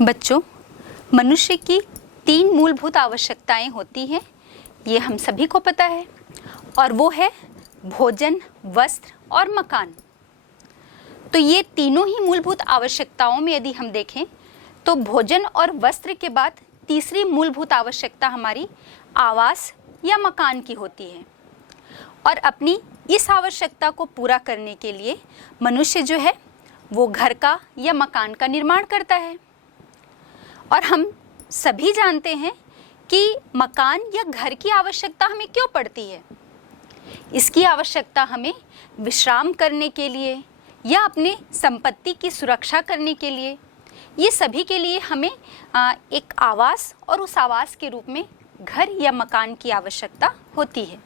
बच्चों, मनुष्य की 3 मूलभूत आवश्यकताएं होती हैं, ये हम सभी को पता है, और वो है भोजन, वस्त्र और मकान। तो ये तीनों ही मूलभूत आवश्यकताओं में यदि हम देखें तो भोजन और वस्त्र के बाद तीसरी मूलभूत आवश्यकता हमारी आवास या मकान की होती है। और अपनी इस आवश्यकता को पूरा करने के लिए मनुष्य जो है वो घर का या मकान का निर्माण करता है। और हम सभी जानते हैं कि मकान या घर की आवश्यकता हमें क्यों पड़ती है। इसकी आवश्यकता हमें विश्राम करने के लिए या अपने संपत्ति की सुरक्षा करने के लिए, ये सभी के लिए हमें एक आवास और उस आवास के रूप में घर या मकान की आवश्यकता होती है।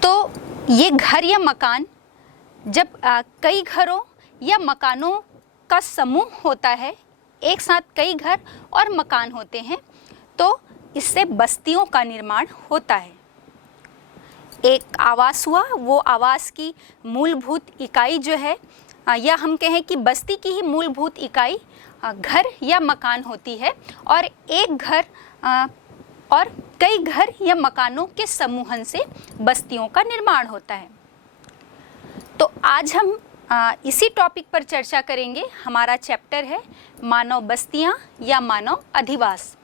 तो ये घर या मकान जब कई घरों या मकानों का समूह होता है, एक साथ कई घर और मकान होते हैं, तो इससे बस्तियों का निर्माण होता है। एक आवास हुआ, वो आवास की मूलभूत इकाई जो है, या हम कहें कि बस्ती की ही मूलभूत इकाई घर या मकान होती है, और एक घर और कई घर या मकानों के समूहन से बस्तियों का निर्माण होता है। तो आज हम इसी टॉपिक पर चर्चा करेंगे। हमारा चैप्टर है मानव बस्तियां या मानव अधिवास।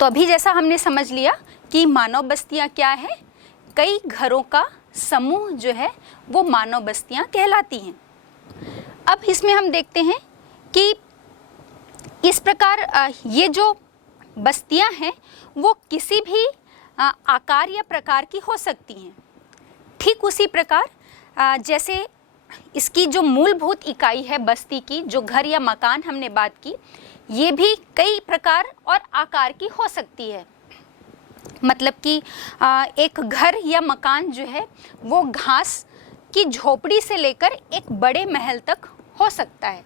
तो अभी जैसा हमने समझ लिया कि मानव बस्तियां क्या है, कई घरों का समूह जो है वो मानव बस्तियां कहलाती हैं। अब इसमें हम देखते हैं कि इस प्रकार ये जो बस्तियां हैं वो किसी भी आकार या प्रकार की हो सकती हैं। ठीक उसी प्रकार जैसे इसकी जो मूलभूत इकाई है बस्ती की, जो घर या मकान हमने बात की, ये भी कई प्रकार और आकार की हो सकती है। मतलब कि एक घर या मकान जो है वो घास की झोपड़ी से लेकर एक बड़े महल तक हो सकता है।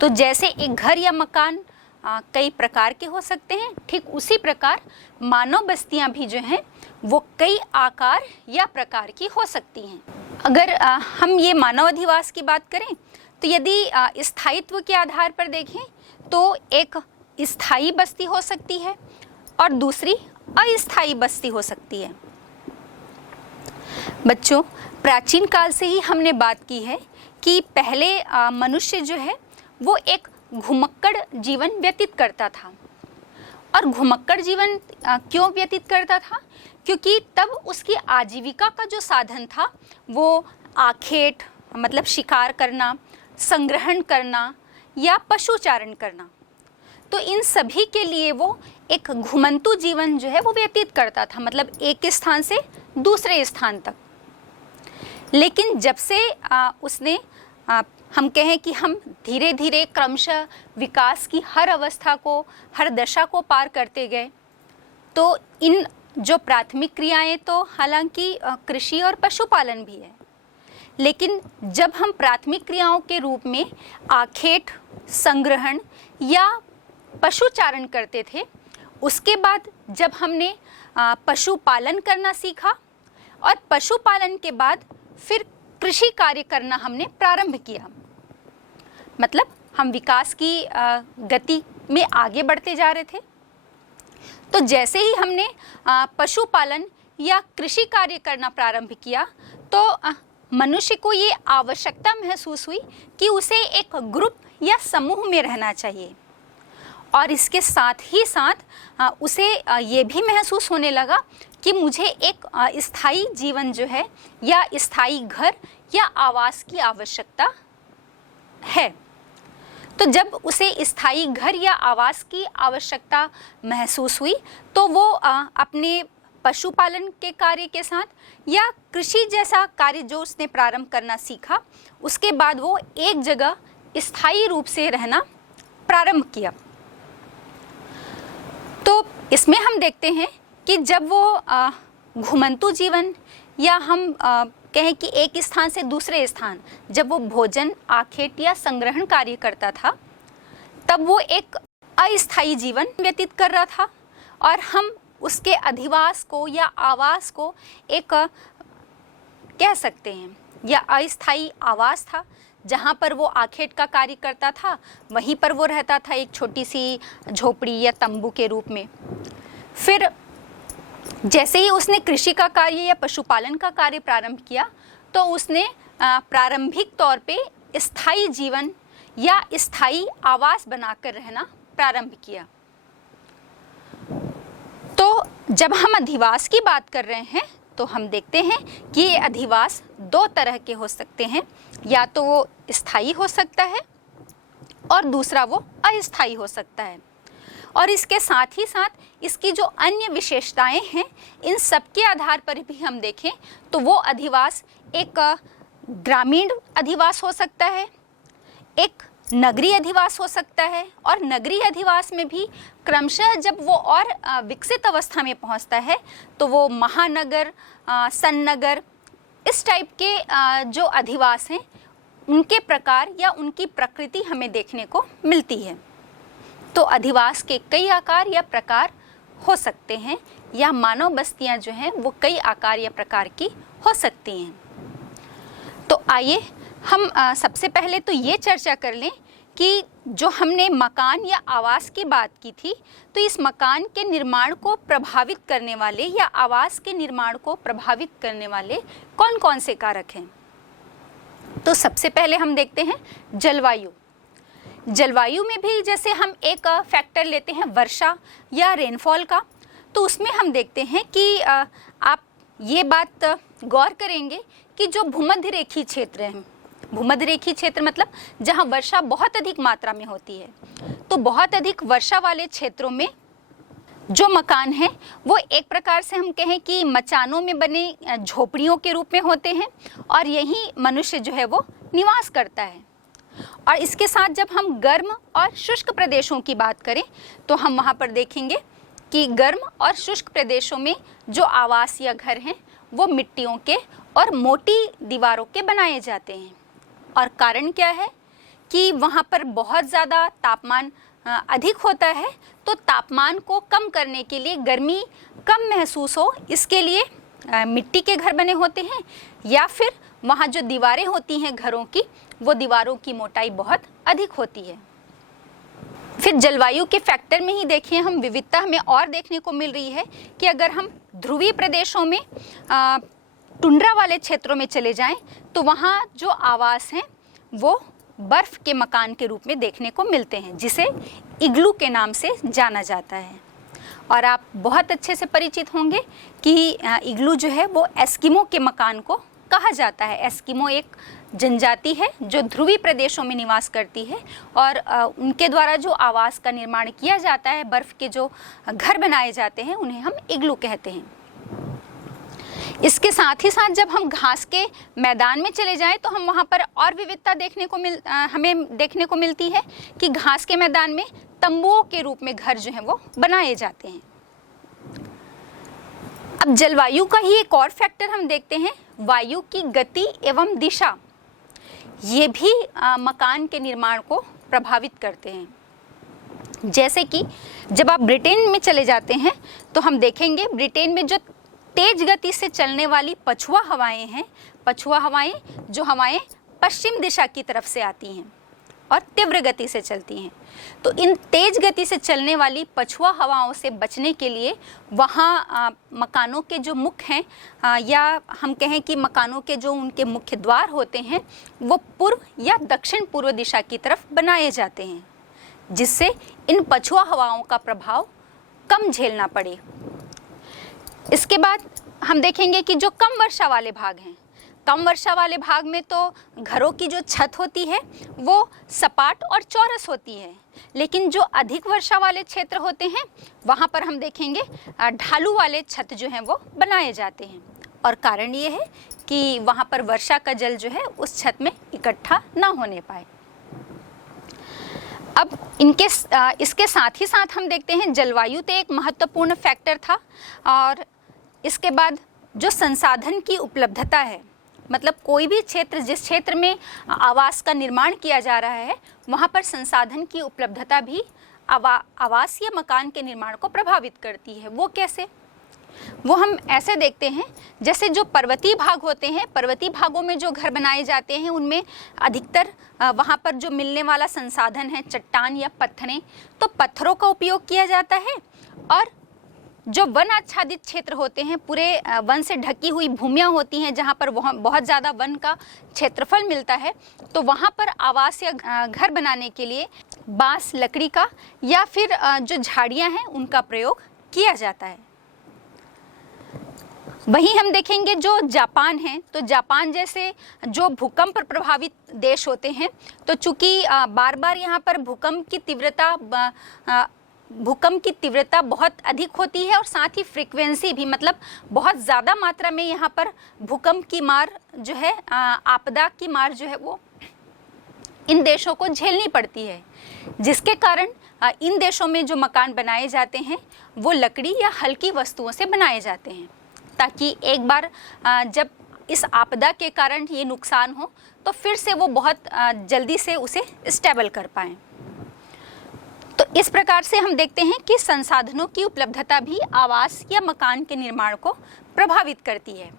तो जैसे एक घर या मकान कई प्रकार के हो सकते हैं, ठीक उसी प्रकार मानव बस्तियां भी जो हैं वो कई आकार या प्रकार की हो सकती हैं। अगर हम ये मानव अधिवास की बात करें तो यदि स्थायित्व के आधार पर देखें तो एक स्थायी बस्ती हो सकती है और दूसरी अस्थायी बस्ती हो सकती है। बच्चों, प्राचीन काल से ही हमने बात की है कि पहले मनुष्य जो है वो एक घुमक्कड़ जीवन व्यतीत करता था। और घुमक्कड़ जीवन क्यों व्यतीत करता था? क्योंकि तब उसकी आजीविका का जो साधन था वो आखेट मतलब शिकार करना, संग्रहण करना या पशुचारण करना। तो इन सभी के लिए वो एक घुमंतु जीवन जो है वो व्यतीत करता था, मतलब एक स्थान से दूसरे स्थान तक। लेकिन जब से उसने हम कहें कि हम धीरे धीरे क्रमशः विकास की हर अवस्था को, हर दशा को पार करते गए, तो इन जो प्राथमिक क्रियाएं तो हालांकि कृषि और पशुपालन भी है, लेकिन जब हम प्राथमिक क्रियाओं के रूप में आखेट, संग्रहण या पशुचारण करते थे, उसके बाद जब हमने पशुपालन करना सीखा और पशुपालन के बाद फिर कृषि कार्य करना हमने प्रारंभ किया, मतलब हम विकास की गति में आगे बढ़ते जा रहे थे। तो जैसे ही हमने पशुपालन या कृषि कार्य करना प्रारंभ किया तो मनुष्य को ये आवश्यकता महसूस हुई कि उसे एक ग्रुप या समूह में रहना चाहिए। और इसके साथ ही साथ उसे ये भी महसूस होने लगा कि मुझे एक स्थायी जीवन जो है या स्थायी घर या आवास की आवश्यकता है। तो जब उसे स्थायी घर या आवास की आवश्यकता महसूस हुई तो वो अपने पशुपालन के कार्य के साथ या कृषि जैसा कार्य जो उसने प्रारंभ करना सीखा, उसके बाद वो एक जगह स्थायी रूप से रहना प्रारंभ किया। तो इसमें हम देखते हैं कि जब वो घुमंतु जीवन या हम कहें कि एक स्थान से दूसरे स्थान जब वो भोजन, आखेट या संग्रहण कार्य करता था, तब वो एक अस्थायी जीवन व्यतीत कर रहा था। और हम उसके अधिवास को या आवास को एक कह सकते हैं या अस्थायी आवास था, जहाँ पर वो आखेट का कार्य करता था वहीं पर वो रहता था, एक छोटी सी झोपड़ी या तंबू के रूप में। फिर जैसे ही उसने कृषि का कार्य या पशुपालन का कार्य प्रारंभ किया तो उसने प्रारंभिक तौर पे स्थायी जीवन या स्थायी आवास बनाकर रहना प्रारंभ किया। तो जब हम अधिवास की बात कर रहे हैं तो हम देखते हैं कि ये अधिवास दो तरह के हो सकते हैं, या तो वो स्थायी हो सकता है और दूसरा वो अस्थायी हो सकता है। और इसके साथ ही साथ इसकी जो अन्य विशेषताएं हैं, इन सब के आधार पर भी हम देखें तो वो अधिवास एक ग्रामीण अधिवास हो सकता है, एक नगरीय अधिवास हो सकता है, और नगरीय अधिवास में भी क्रमशः जब वो और विकसित अवस्था में पहुंचता है तो वो महानगर, सन्नगर, इस टाइप के जो अधिवास हैं उनके प्रकार या उनकी प्रकृति हमें देखने को मिलती है। तो अधिवास के कई आकार या प्रकार हो सकते हैं, या मानव बस्तियां जो हैं वो कई आकार या प्रकार की हो सकती हैं। तो आइए हम सबसे पहले तो ये चर्चा कर लें कि जो हमने मकान या आवास की बात की थी, तो इस मकान के निर्माण को प्रभावित करने वाले या आवास के निर्माण को प्रभावित करने वाले कौन कौन से कारक हैं। तो सबसे पहले हम देखते हैं जलवायु। जलवायु में भी जैसे हम एक फैक्टर लेते हैं वर्षा या रेनफॉल का, तो उसमें हम देखते हैं कि आप ये बात गौर करेंगे कि जो भूमध्य रेखीय क्षेत्र हैं, भूमध्य रेखीय क्षेत्र मतलब जहाँ वर्षा बहुत अधिक मात्रा में होती है, तो बहुत अधिक वर्षा वाले क्षेत्रों में जो मकान हैं वो एक प्रकार से हम कहें कि मचानों में बने झोपड़ियों के रूप में होते हैं, और यहीं मनुष्य जो है वो निवास करता है। और इसके साथ जब हम गर्म और शुष्क प्रदेशों की बात करें तो हम वहाँ पर देखेंगे कि गर्म और शुष्क प्रदेशों में जो आवास या घर हैं वो मिट्टियों के और मोटी दीवारों के बनाए जाते हैं। और कारण क्या है कि वहाँ पर बहुत ज़्यादा तापमान अधिक होता है, तो तापमान को कम करने के लिए, गर्मी कम महसूस हो इसके लिए मिट्टी के घर बने होते हैं, या फिर वहाँ जो दीवारें होती हैं घरों की, वो दीवारों की मोटाई बहुत अधिक होती है। फिर जलवायु के फैक्टर में ही देखिए हम विविधता हमें और देखने को मिल रही है कि अगर हम ध्रुवीय प्रदेशों में टुंड्रा वाले क्षेत्रों में चले जाएं तो वहाँ जो आवास हैं वो बर्फ़ के मकान के रूप में देखने को मिलते हैं, जिसे इग्लू के नाम से जाना जाता है। और आप बहुत अच्छे से परिचित होंगे कि इग्लू जो है वो एस्किमो के मकान को कहा जाता है। एस्किमो एक जनजाति है जो ध्रुवीय प्रदेशों में निवास करती है, और उनके द्वारा जो आवास का निर्माण किया जाता है, बर्फ़ के जो घर बनाए जाते हैं, उन्हें हम इग्लू कहते हैं। इसके साथ ही साथ जब हम घास के मैदान में चले जाएं तो हम वहाँ पर और विविधता हमें देखने को मिलती है कि घास के मैदान में तंबुओं के रूप में घर जो हैं वो बनाए जाते हैं। अब जलवायु का ही एक और फैक्टर हम देखते हैं, वायु की गति एवं दिशा। ये भी मकान के निर्माण को प्रभावित करते हैं। जैसे कि जब आप ब्रिटेन में चले जाते हैं तो हम देखेंगे ब्रिटेन में जो तेज गति से चलने वाली पछुआ हवाएं हैं, पछुआ हवाएं जो हवाएं पश्चिम दिशा की तरफ से आती हैं और तीव्र गति से चलती हैं, तो इन तेज गति से चलने वाली पछुआ हवाओं से बचने के लिए वहाँ मकानों के जो मुख हैं, या हम कहें कि मकानों के जो उनके मुख्य द्वार होते हैं वो पूर्व या दक्षिण पूर्व दिशा की तरफ बनाए जाते हैं, जिससे इन पछुआ हवाओं का प्रभाव कम झेलना पड़े। इसके बाद हम देखेंगे कि जो कम वर्षा वाले भाग हैं, कम वर्षा वाले भाग में तो घरों की जो छत होती है वो सपाट और चौरस होती है, लेकिन जो अधिक वर्षा वाले क्षेत्र होते हैं वहाँ पर हम देखेंगे ढालू वाले छत जो हैं वो बनाए जाते हैं। और कारण ये है कि वहाँ पर वर्षा का जल जो है उस छत में इकट्ठा ना होने पाए। अब इसके साथ ही साथ हम देखते हैं जलवायु तो एक महत्वपूर्ण फैक्टर था, और इसके बाद जो संसाधन की उपलब्धता है, मतलब कोई भी क्षेत्र, जिस क्षेत्र में आवास का निर्माण किया जा रहा है वहाँ पर संसाधन की उपलब्धता भी आवास या मकान के निर्माण को प्रभावित करती है। वो कैसे? वो हम ऐसे देखते हैं, जैसे जो पर्वतीय भाग होते हैं, पर्वतीय भागों में जो घर बनाए जाते हैं उनमें अधिकतर वहाँ पर जो मिलने वाला संसाधन है चट्टान या पत्थरें, तो पत्थरों का उपयोग किया जाता है। और जो वन आच्छादित क्षेत्र होते हैं, पूरे वन से ढकी हुई भूमियाँ होती हैं जहाँ पर बहुत ज़्यादा वन का क्षेत्रफल मिलता है, तो वहाँ पर आवास या घर बनाने के लिए बांस, लकड़ी का या फिर जो झाड़ियाँ हैं उनका प्रयोग किया जाता है। वहीं हम देखेंगे जो जापान है, तो जापान जैसे जो भूकंप प्रभावित देश होते हैं, तो चूँकि बार बार यहाँ पर भूकंप की तीव्रता बहुत अधिक होती है और साथ ही फ्रीक्वेंसी भी, मतलब बहुत ज़्यादा मात्रा में यहाँ पर भूकंप की मार जो है, आपदा की मार जो है वो इन देशों को झेलनी पड़ती है, जिसके कारण इन देशों में जो मकान बनाए जाते हैं वो लकड़ी या हल्की वस्तुओं से बनाए जाते हैं, ताकि एक बार जब इस आपदा के कारण ये नुकसान हो तो फिर से वो बहुत जल्दी से उसे स्टेबल कर पाएँ। तो इस प्रकार से हम देखते हैं कि संसाधनों की उपलब्धता भी आवास या मकान के निर्माण को प्रभावित करती है।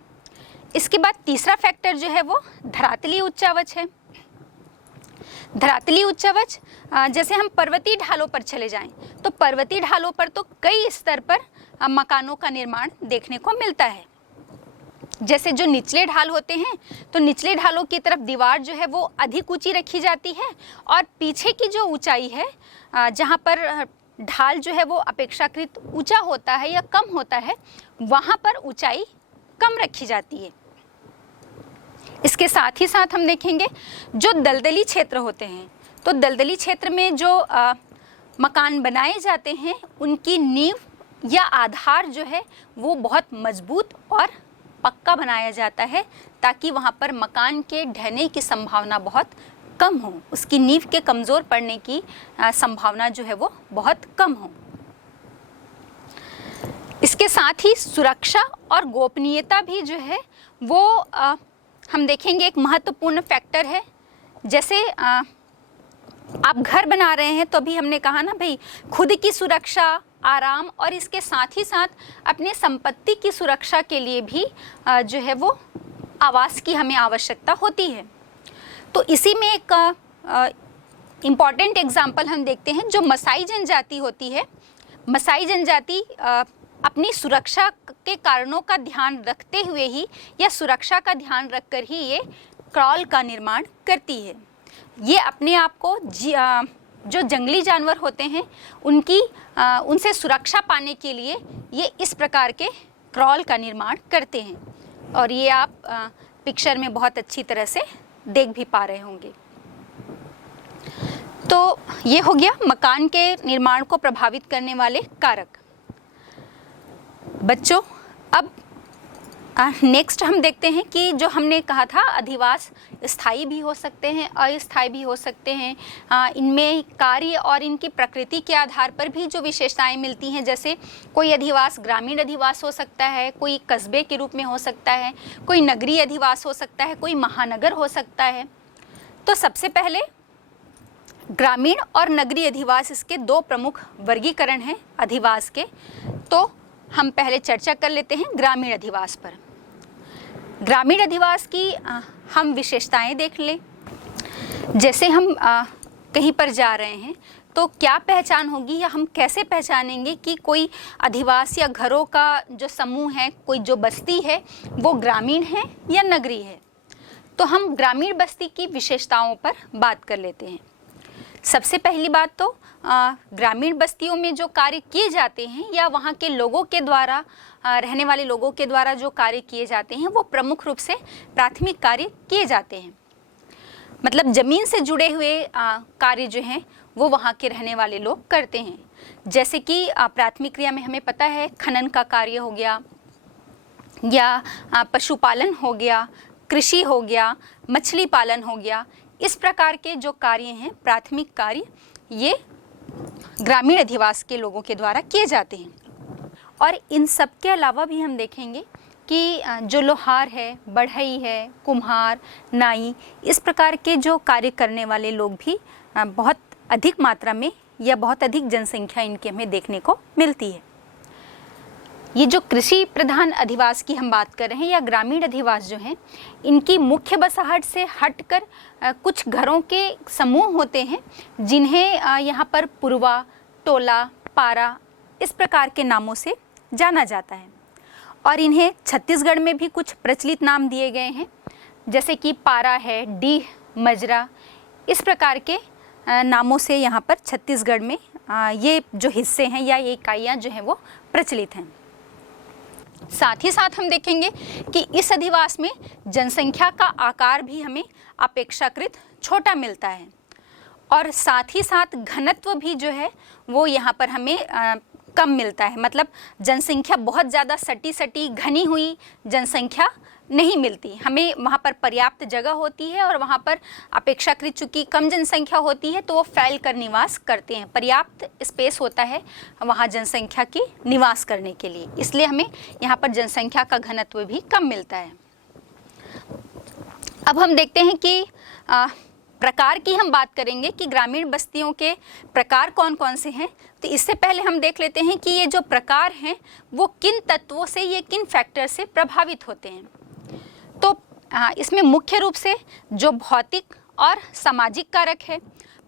इसके बाद तीसरा फैक्टर जो है वो धरातलीय उच्चावच है। धरातलीय उच्चावच, जैसे हम पर्वतीय ढालों पर चले जाएं, तो पर्वतीय ढालों पर तो कई स्तर पर मकानों का निर्माण देखने को मिलता है। जैसे जो निचले ढाल होते हैं, तो निचले ढालों की तरफ दीवार जो है वो अधिक ऊंची रखी जाती है और पीछे की जो ऊंचाई है, जहाँ पर ढाल जो है वो अपेक्षाकृत ऊंचा होता है या कम होता है, वहाँ पर ऊंचाई कम रखी जाती है। इसके साथ ही साथ हम देखेंगे जो दलदली क्षेत्र होते हैं, तो दलदली क्षेत्र में जो मकान बनाए जाते हैं उनकी नींव या आधार जो है वो बहुत मजबूत और पक्का बनाया जाता है, ताकि वहाँ पर मकान के ढहने की संभावना बहुत कम हो, उसकी नींव के कमज़ोर पड़ने की संभावना जो है वो बहुत कम हो। इसके साथ ही सुरक्षा और गोपनीयता भी जो है वो हम देखेंगे एक महत्वपूर्ण फैक्टर है। जैसे आप घर बना रहे हैं तो अभी हमने कहा ना भाई, खुद की सुरक्षा, आराम और इसके साथ ही साथ अपने संपत्ति की सुरक्षा के लिए भी जो है वो आवास की हमें आवश्यकता होती है। तो इसी में एक इम्पॉर्टेंट एग्जाम्पल हम देखते हैं, जो मसाई जनजाति होती है। मसाई जनजाति अपनी सुरक्षा के कारणों का ध्यान रखते हुए ही या सुरक्षा का ध्यान रखकर ही ये क्रॉल का निर्माण करती है। ये अपने आप को जो जंगली जानवर होते हैं उनसे सुरक्षा पाने के लिए ये इस प्रकार के क्रॉल का निर्माण करते हैं, और ये आप पिक्चर में बहुत अच्छी तरह से देख भी पा रहे होंगे। तो ये हो गया मकान के निर्माण को प्रभावित करने वाले कारक। बच्चों, अब नेक्स्ट हम देखते हैं कि जो हमने कहा था अधिवास स्थायी भी हो सकते हैं, अस्थायी भी हो सकते हैं। इनमें कार्य और इनकी प्रकृति के आधार पर भी जो विशेषताएं मिलती हैं, जैसे कोई अधिवास ग्रामीण अधिवास हो सकता है, कोई कस्बे के रूप में हो सकता है, कोई नगरीय अधिवास हो सकता है, कोई महानगर हो सकता है। तो सबसे पहले ग्रामीण और नगरीय अधिवास, इसके दो प्रमुख वर्गीकरण हैं अधिवास के। तो हम पहले चर्चा कर लेते हैं ग्रामीण अधिवास पर। ग्रामीण अधिवास की हम विशेषताएं देख लें। जैसे हम कहीं पर जा रहे हैं तो क्या पहचान होगी, या हम कैसे पहचानेंगे कि कोई अधिवास या घरों का जो समूह है, कोई जो बस्ती है वो ग्रामीण है या नगरीय है। तो हम ग्रामीण बस्ती की विशेषताओं पर बात कर लेते हैं। सबसे पहली बात तो ग्रामीण बस्तियों में जो कार्य किए जाते हैं या वहाँ के लोगों के द्वारा, रहने वाले लोगों के द्वारा जो कार्य किए जाते हैं वो प्रमुख रूप से प्राथमिक कार्य किए जाते हैं। मतलब ज़मीन से जुड़े हुए कार्य जो हैं वो वहाँ के रहने वाले लोग करते हैं। जैसे कि प्राथमिक क्रिया में हमें पता है खनन का कार्य हो गया, या पशुपालन हो गया, कृषि हो गया, मछली पालन हो गया। इस प्रकार के जो कार्य हैं, प्राथमिक कार्य, ये ग्रामीण अधिवास के लोगों के द्वारा किए जाते हैं। और इन सब के अलावा भी हम देखेंगे कि जो लोहार है, बढ़ई है, कुम्हार, नाई, इस प्रकार के जो कार्य करने वाले लोग भी बहुत अधिक मात्रा में या बहुत अधिक जनसंख्या इनके हमें देखने को मिलती है। ये जो कृषि प्रधान अधिवास की हम बात कर रहे हैं या ग्रामीण अधिवास जो हैं, इनकी मुख्य बसाहट से हटकर कुछ घरों के समूह होते हैं जिन्हें यहाँ पर पुरवा, टोला, पारा इस प्रकार के नामों से जाना जाता है। और इन्हें छत्तीसगढ़ में भी कुछ प्रचलित नाम दिए गए हैं, जैसे कि पारा है, डीह, मजरा, इस प्रकार के नामों से यहाँ पर छत्तीसगढ़ में ये जो हिस्से हैं या ये इकाइयाँ जो हैं वो प्रचलित हैं। साथ ही साथ हम देखेंगे कि इस अधिवास में जनसंख्या का आकार भी हमें अपेक्षाकृत छोटा मिलता है और साथ ही साथ घनत्व भी जो है वो यहाँ पर हमें कम मिलता है। मतलब जनसंख्या बहुत ज़्यादा सटी घनी हुई जनसंख्या नहीं मिलती, हमें वहाँ पर पर्याप्त जगह होती है और वहाँ पर अपेक्षाकृत चूँकि कम जनसंख्या होती है तो वो फैल कर निवास करते हैं, पर्याप्त स्पेस होता है वहाँ जनसंख्या की निवास करने के लिए, इसलिए हमें यहाँ पर जनसंख्या का घनत्व भी कम मिलता है। अब हम देखते हैं कि प्रकार की हम बात करेंगे कि ग्रामीण बस्तियों के प्रकार कौन कौन से हैं। तो इससे पहले हम देख लेते हैं कि ये जो प्रकार हैं वो किन तत्वों से, ये किन फैक्टर से प्रभावित होते हैं। तो इसमें मुख्य रूप से जो भौतिक और सामाजिक कारक है,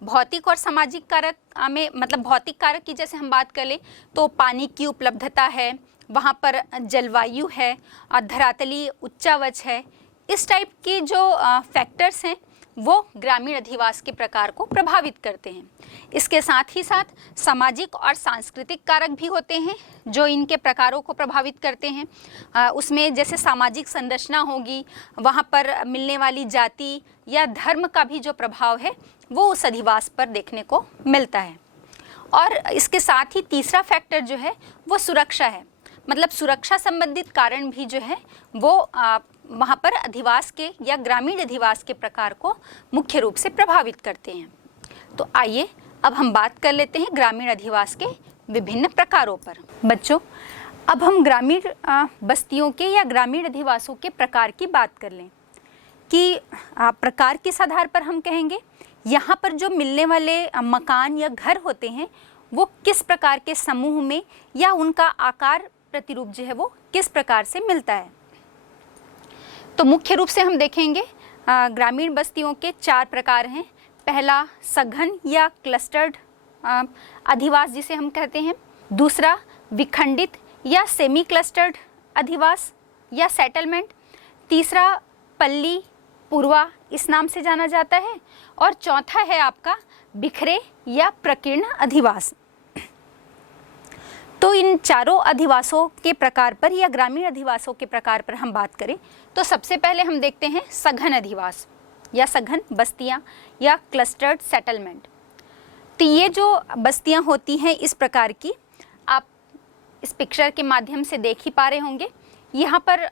भौतिक और सामाजिक कारक में मतलब भौतिक कारक की जैसे हम बात कर लें तो पानी की उपलब्धता है, वहाँ पर जलवायु है, धरातलीय उच्चावच है, इस टाइप के जो फैक्टर्स हैं वो ग्रामीण अधिवास के प्रकार को प्रभावित करते हैं। इसके साथ ही साथ सामाजिक और सांस्कृतिक कारक भी होते हैं जो इनके प्रकारों को प्रभावित करते हैं। उसमें जैसे सामाजिक संरचना होगी, वहाँ पर मिलने वाली जाति या धर्म का भी जो प्रभाव है वो उस अधिवास पर देखने को मिलता है। और इसके साथ ही तीसरा फैक्टर जो है वो सुरक्षा है, मतलब सुरक्षा संबंधित कारण भी जो है वो वहाँ पर अधिवास के या ग्रामीण अधिवास के प्रकार को मुख्य रूप से प्रभावित करते हैं। तो आइए अब हम बात कर लेते हैं ग्रामीण अधिवास के विभिन्न प्रकारों पर। बच्चों, अब हम ग्रामीण बस्तियों के या ग्रामीण अधिवासों के प्रकार की बात कर लें कि प्रकार किस आधार पर हम कहेंगे, यहाँ पर जो मिलने वाले मकान या घर होते हैं वो किस प्रकार के समूह में या उनका आकार प्रतिरूप जो है वो किस प्रकार से मिलता है। तो मुख्य रूप से हम देखेंगे ग्रामीण बस्तियों के 4 प्रकार हैं। पहला सघन या क्लस्टर्ड अधिवास जिसे हम कहते हैं, दूसरा विखंडित या सेमी क्लस्टर्ड अधिवास या सेटलमेंट, तीसरा पल्ली पूर्वा इस नाम से जाना जाता है, और चौथा है आपका बिखरे या प्रकीर्ण अधिवास। तो इन चारों अधिवासों के प्रकार पर या ग्रामीण अधिवासों के प्रकार पर हम बात करें तो सबसे पहले हम देखते हैं सघन अधिवास या सघन बस्तियां या क्लस्टर्ड सेटलमेंट। तो ये जो बस्तियां होती हैं इस प्रकार की, आप इस पिक्चर के माध्यम से देख ही पा रहे होंगे। यहाँ पर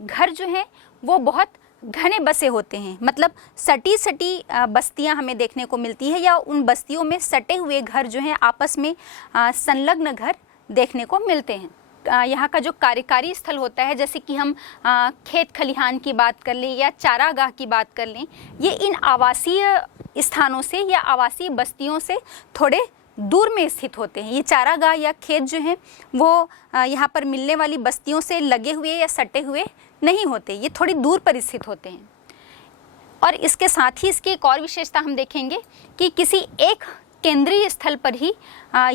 घर जो हैं वो बहुत घने बसे होते हैं, मतलब सटी बस्तियां हमें देखने को मिलती है या उन बस्तियों में सटे हुए घर जो हैं आपस में संलग्न घर देखने को मिलते हैं। यहाँ का जो कार्यकारी स्थल होता है, जैसे कि हम खेत खलिहान की बात कर लें या चारागाह की बात कर लें, ये इन आवासीय स्थानों से या आवासीय बस्तियों से थोड़े दूर में स्थित होते हैं। ये चारागाह या खेत जो हैं वो यहाँ पर मिलने वाली बस्तियों से लगे हुए या सटे हुए नहीं होते, ये थोड़ी दूर पर स्थित होते हैं। और इसके साथ ही इसकी एक और विशेषता हम देखेंगे कि किसी एक केंद्रीय स्थल पर ही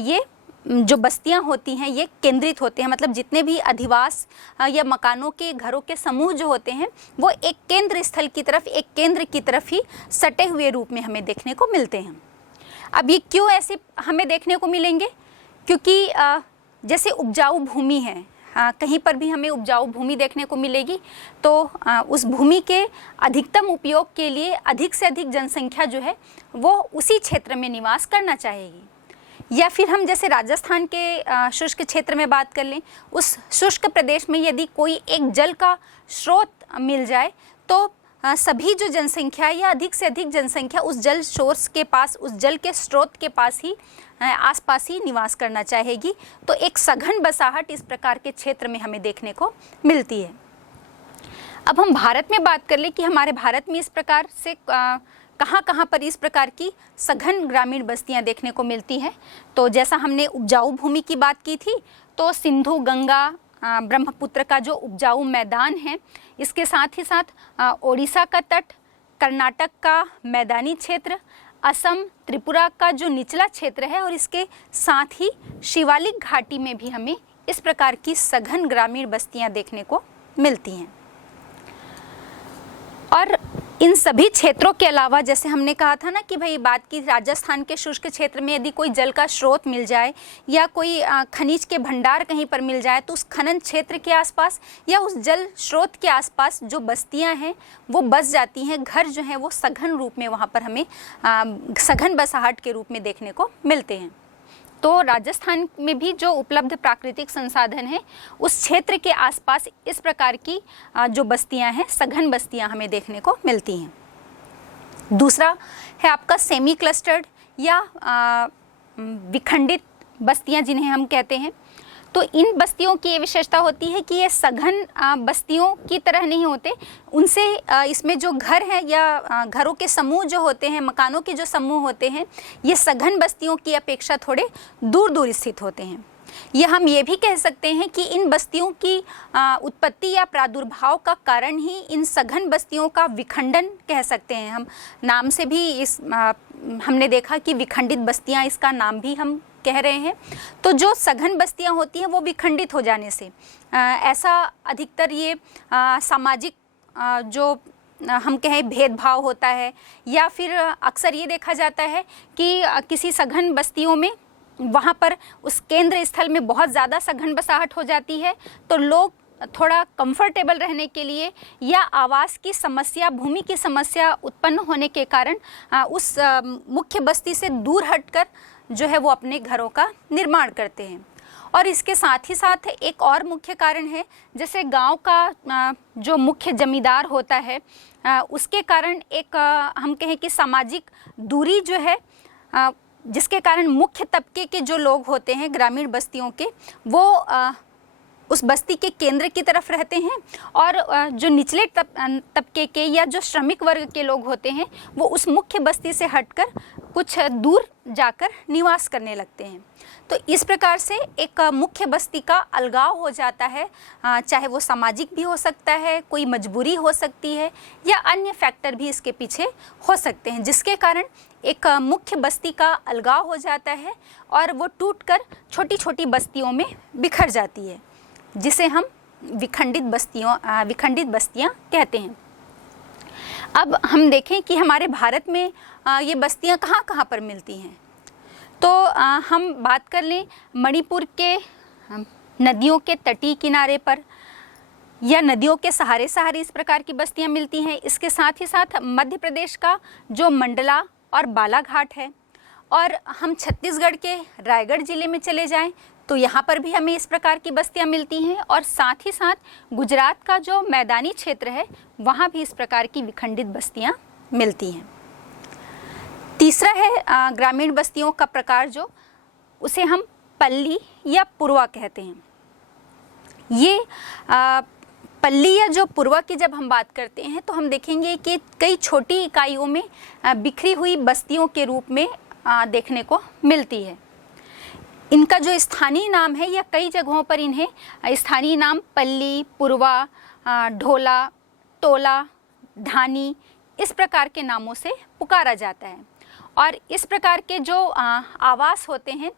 ये जो बस्तियां होती हैं ये केंद्रित होते हैं, मतलब जितने भी अधिवास या मकानों के घरों के समूह जो होते हैं वो एक केंद्र स्थल की तरफ, एक केंद्र की तरफ ही सटे हुए रूप में हमें देखने को मिलते हैं। अब ये क्यों ऐसे हमें देखने को मिलेंगे, क्योंकि जैसे उपजाऊ भूमि है, कहीं पर भी हमें उपजाऊ भूमि देखने को मिलेगी तो उस भूमि के अधिकतम उपयोग के लिए अधिक से अधिक जनसंख्या जो है वो उसी क्षेत्र में निवास करना चाहेगी। या फिर हम जैसे राजस्थान के शुष्क क्षेत्र में बात कर लें, उस शुष्क प्रदेश में यदि कोई एक जल का स्रोत मिल जाए तो सभी जो जनसंख्या या अधिक से अधिक जनसंख्या उस जल सोर्स के पास, उस जल के स्रोत के पास ही आसपास ही निवास करना चाहेगी। तो एक सघन बसाहट इस प्रकार के क्षेत्र में हमें देखने को मिलती है। अब हम भारत में बात कर लें कि हमारे भारत में इस प्रकार से कहाँ पर इस प्रकार की सघन ग्रामीण बस्तियां देखने को मिलती हैं। तो जैसा हमने उपजाऊ भूमि की बात की थी तो सिंधु, गंगा, ब्रह्मपुत्र का जो उपजाऊ मैदान है, इसके साथ ही साथ ओडिशा का तट, कर्नाटक का मैदानी क्षेत्र, असम, त्रिपुरा का जो निचला क्षेत्र है और इसके साथ ही शिवालिक घाटी में भी हमें इस प्रकार की सघन ग्रामीण बस्तियां देखने को मिलती हैं। और इन सभी क्षेत्रों के अलावा, जैसे हमने कहा था ना कि भाई बात की राजस्थान के शुष्क क्षेत्र में यदि कोई जल का स्रोत मिल जाए या कोई खनिज के भंडार कहीं पर मिल जाए तो उस खनन क्षेत्र के आसपास या उस जल स्रोत के आसपास जो बस्तियां हैं वो बस जाती हैं। घर जो हैं वो सघन रूप में वहाँ पर हमें सघन बसाहट के रूप में देखने को मिलते हैं। तो राजस्थान में भी जो उपलब्ध प्राकृतिक संसाधन हैं उस क्षेत्र के आसपास इस प्रकार की जो बस्तियां हैं, सघन बस्तियां हमें देखने को मिलती हैं। दूसरा है आपका सेमी क्लस्टर्ड या विखंडित बस्तियां जिन्हें हम कहते हैं। तो इन बस्तियों की ये विशेषता होती है कि ये सघन बस्तियों की तरह नहीं होते, उनसे इसमें जो घर हैं या घरों के समूह जो होते हैं, मकानों के जो समूह होते हैं, ये सघन बस्तियों की अपेक्षा थोड़े दूर दूर स्थित होते हैं। या हम ये भी कह सकते हैं कि इन बस्तियों की उत्पत्ति या प्रादुर्भाव का कारण ही इन सघन बस्तियों का विखंडन कह सकते हैं। हम नाम से भी हमने देखा कि विखंडित बस्तियां, इसका नाम भी हम कह रहे हैं। तो जो सघन बस्तियां होती हैं वो विखंडित हो जाने से ऐसा अधिकतर ये सामाजिक जो हम कहें भेदभाव होता है, या फिर अक्सर ये देखा जाता है कि किसी सघन बस्तियों में वहाँ पर उस केंद्र स्थल में बहुत ज़्यादा सघन बसाहट हो जाती है, तो लोग थोड़ा कंफर्टेबल रहने के लिए या आवास की समस्या, भूमि की समस्या उत्पन्न होने के कारण उस मुख्य बस्ती से दूर हटकर जो है वो अपने घरों का निर्माण करते हैं। और इसके साथ ही साथ एक और मुख्य कारण है, जैसे गांव का जो मुख्य जमींदार होता है उसके कारण एक हम कहें कि सामाजिक दूरी जो है, जिसके कारण मुख्य तबके के जो लोग होते हैं ग्रामीण बस्तियों के, वो उस बस्ती के केंद्र की तरफ रहते हैं, और जो निचले तबके के या जो श्रमिक वर्ग के लोग होते हैं वो उस मुख्य बस्ती से हटकर कुछ दूर जाकर निवास करने लगते हैं। तो इस प्रकार से एक मुख्य बस्ती का अलगाव हो जाता है, चाहे वो सामाजिक भी हो सकता है, कोई मजबूरी हो सकती है, या अन्य फैक्टर भी इसके पीछे हो सकते हैं, जिसके कारण एक मुख्य बस्ती का अलगाव हो जाता है और वो टूटकर छोटी छोटी बस्तियों में बिखर जाती है, जिसे हम विखंडित बस्तियां कहते हैं। अब हम देखें कि हमारे भारत में ये बस्तियां कहाँ कहाँ पर मिलती हैं। तो हम बात कर लें मणिपुर के नदियों के तटीय किनारे पर या नदियों के सहारे सहारे इस प्रकार की बस्तियां मिलती हैं। इसके साथ ही साथ मध्य प्रदेश का जो मंडला और बालाघाट है, और हम छत्तीसगढ़ के रायगढ़ ज़िले में चले जाएं तो यहाँ पर भी हमें इस प्रकार की बस्तियाँ मिलती हैं, और साथ ही साथ गुजरात का जो मैदानी क्षेत्र है वहाँ भी इस प्रकार की विखंडित बस्तियाँ मिलती हैं। तीसरा है ग्रामीण बस्तियों का प्रकार, जो उसे हम पल्ली या पुरवा कहते हैं। ये पल्ली या जो पुरवा की जब हम बात करते हैं तो हम देखेंगे कि कई छोटी इकाइयों में बिखरी हुई बस्तियों के रूप में देखने को मिलती है। इनका जो स्थानीय नाम है, या कई जगहों पर इन्हें स्थानीय नाम पल्ली, पुरवा, ढोला, टोला, ढानी इस प्रकार के नामों से पुकारा जाता है। और इस प्रकार के जो आवास होते हैं,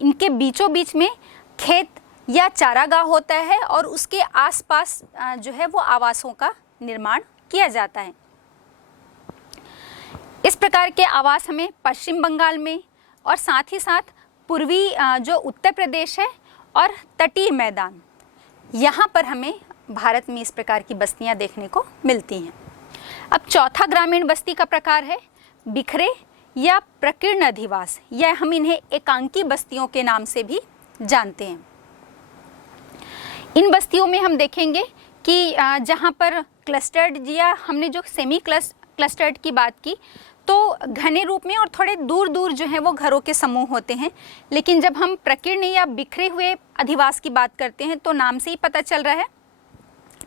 इनके बीचों बीच में खेत या चारागाह होता है और उसके आसपास जो है वो आवासों का निर्माण किया जाता है। इस प्रकार के आवास हमें पश्चिम बंगाल में और साथ ही साथ पूर्वी जो उत्तर प्रदेश है और तटीय मैदान, यहाँ पर हमें भारत में इस प्रकार की बस्तियाँ देखने को मिलती हैं। अब चौथा ग्रामीण बस्ती का प्रकार है बिखरे या प्रकीर्ण अधिवास, या हम इन्हें एकांकी बस्तियों के नाम से भी जानते हैं। इन बस्तियों में हम देखेंगे कि जहाँ पर क्लस्टर्ड या हमने जो सेमी क्लस्टर्ड की बात की, तो घने रूप में और थोड़े दूर दूर जो हैं वो घरों के समूह होते हैं। लेकिन जब हम प्रकीर्ण या बिखरे हुए अधिवास की बात करते हैं तो नाम से ही पता चल रहा है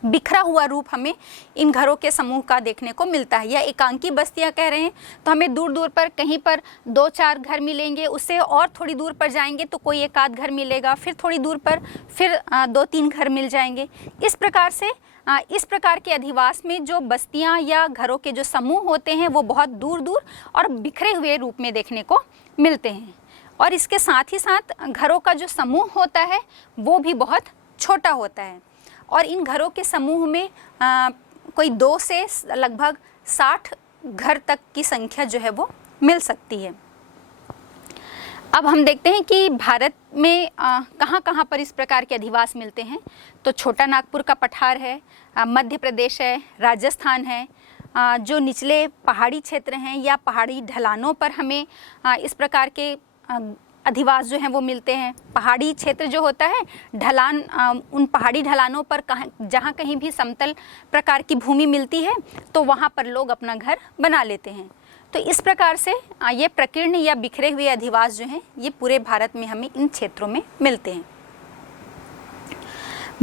बिखरा हुआ रूप हमें इन घरों के समूह का देखने को मिलता है। या एकांकी बस्तियां कह रहे हैं तो हमें दूर दूर पर कहीं पर 2-4 घर मिलेंगे, उससे और थोड़ी दूर पर जाएंगे तो कोई एक आध घर मिलेगा, फिर थोड़ी दूर पर फिर 2-3 घर मिल जाएंगे। इस प्रकार से इस प्रकार के अधिवास में जो बस्तियां या घरों के जो समूह होते हैं वो बहुत दूर दूर और बिखरे हुए रूप में देखने को मिलते हैं। और इसके साथ ही साथ घरों का जो समूह होता है वो भी बहुत छोटा होता है और इन घरों के समूह में कोई 2 से लगभग 60 घर तक की संख्या जो है वो मिल सकती है। अब हम देखते हैं कि भारत में कहाँ कहाँ पर इस प्रकार के अधिवास मिलते हैं। तो छोटा नागपुर का पठार है, मध्य प्रदेश है, राजस्थान है, जो निचले पहाड़ी क्षेत्र हैं या पहाड़ी ढलानों पर हमें इस प्रकार के अधिवास जो हैं वो मिलते हैं। पहाड़ी क्षेत्र जो होता है, ढलान, उन पहाड़ी ढलानों पर जहाँ कहीं भी समतल प्रकार की भूमि मिलती है तो वहाँ पर लोग अपना घर बना लेते हैं। तो इस प्रकार से ये प्रकीर्ण या बिखरे हुए अधिवास जो हैं ये पूरे भारत में हमें इन क्षेत्रों में मिलते हैं।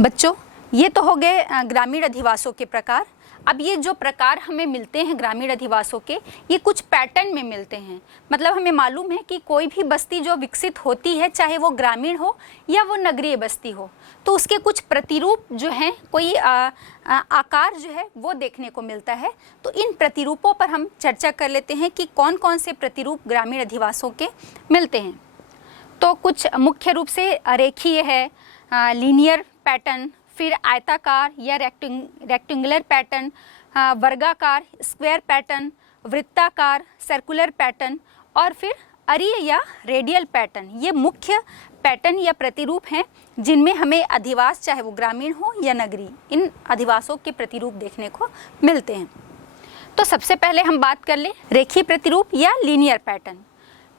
बच्चों, ये तो हो गए ग्रामीण अधिवासों के प्रकार। अब ये जो प्रकार हमें मिलते हैं ग्रामीण अधिवासों के, ये कुछ पैटर्न में मिलते हैं। मतलब हमें मालूम है कि कोई भी बस्ती जो विकसित होती है, चाहे वो ग्रामीण हो या वो नगरीय बस्ती हो, तो उसके कुछ प्रतिरूप जो हैं, कोई आकार जो है वो देखने को मिलता है। तो इन प्रतिरूपों पर हम चर्चा कर लेते हैं कि कौन कौन से प्रतिरूप ग्रामीण अधिवासों के मिलते हैं। तो कुछ मुख्य रूप से रेखीय है, लीनियर पैटर्न, फिर आयताकार या रेक्टेंगुलर पैटर्न, वर्गाकार स्क्वायर पैटर्न, वृत्ताकार सर्कुलर पैटर्न और फिर अरीय या रेडियल पैटर्न। ये मुख्य पैटर्न या प्रतिरूप हैं जिनमें हमें अधिवास, चाहे वो ग्रामीण हो या नगरीय, इन अधिवासों के प्रतिरूप देखने को मिलते हैं। तो सबसे पहले हम बात कर लें रेखीय प्रतिरूप या लीनियर पैटर्न।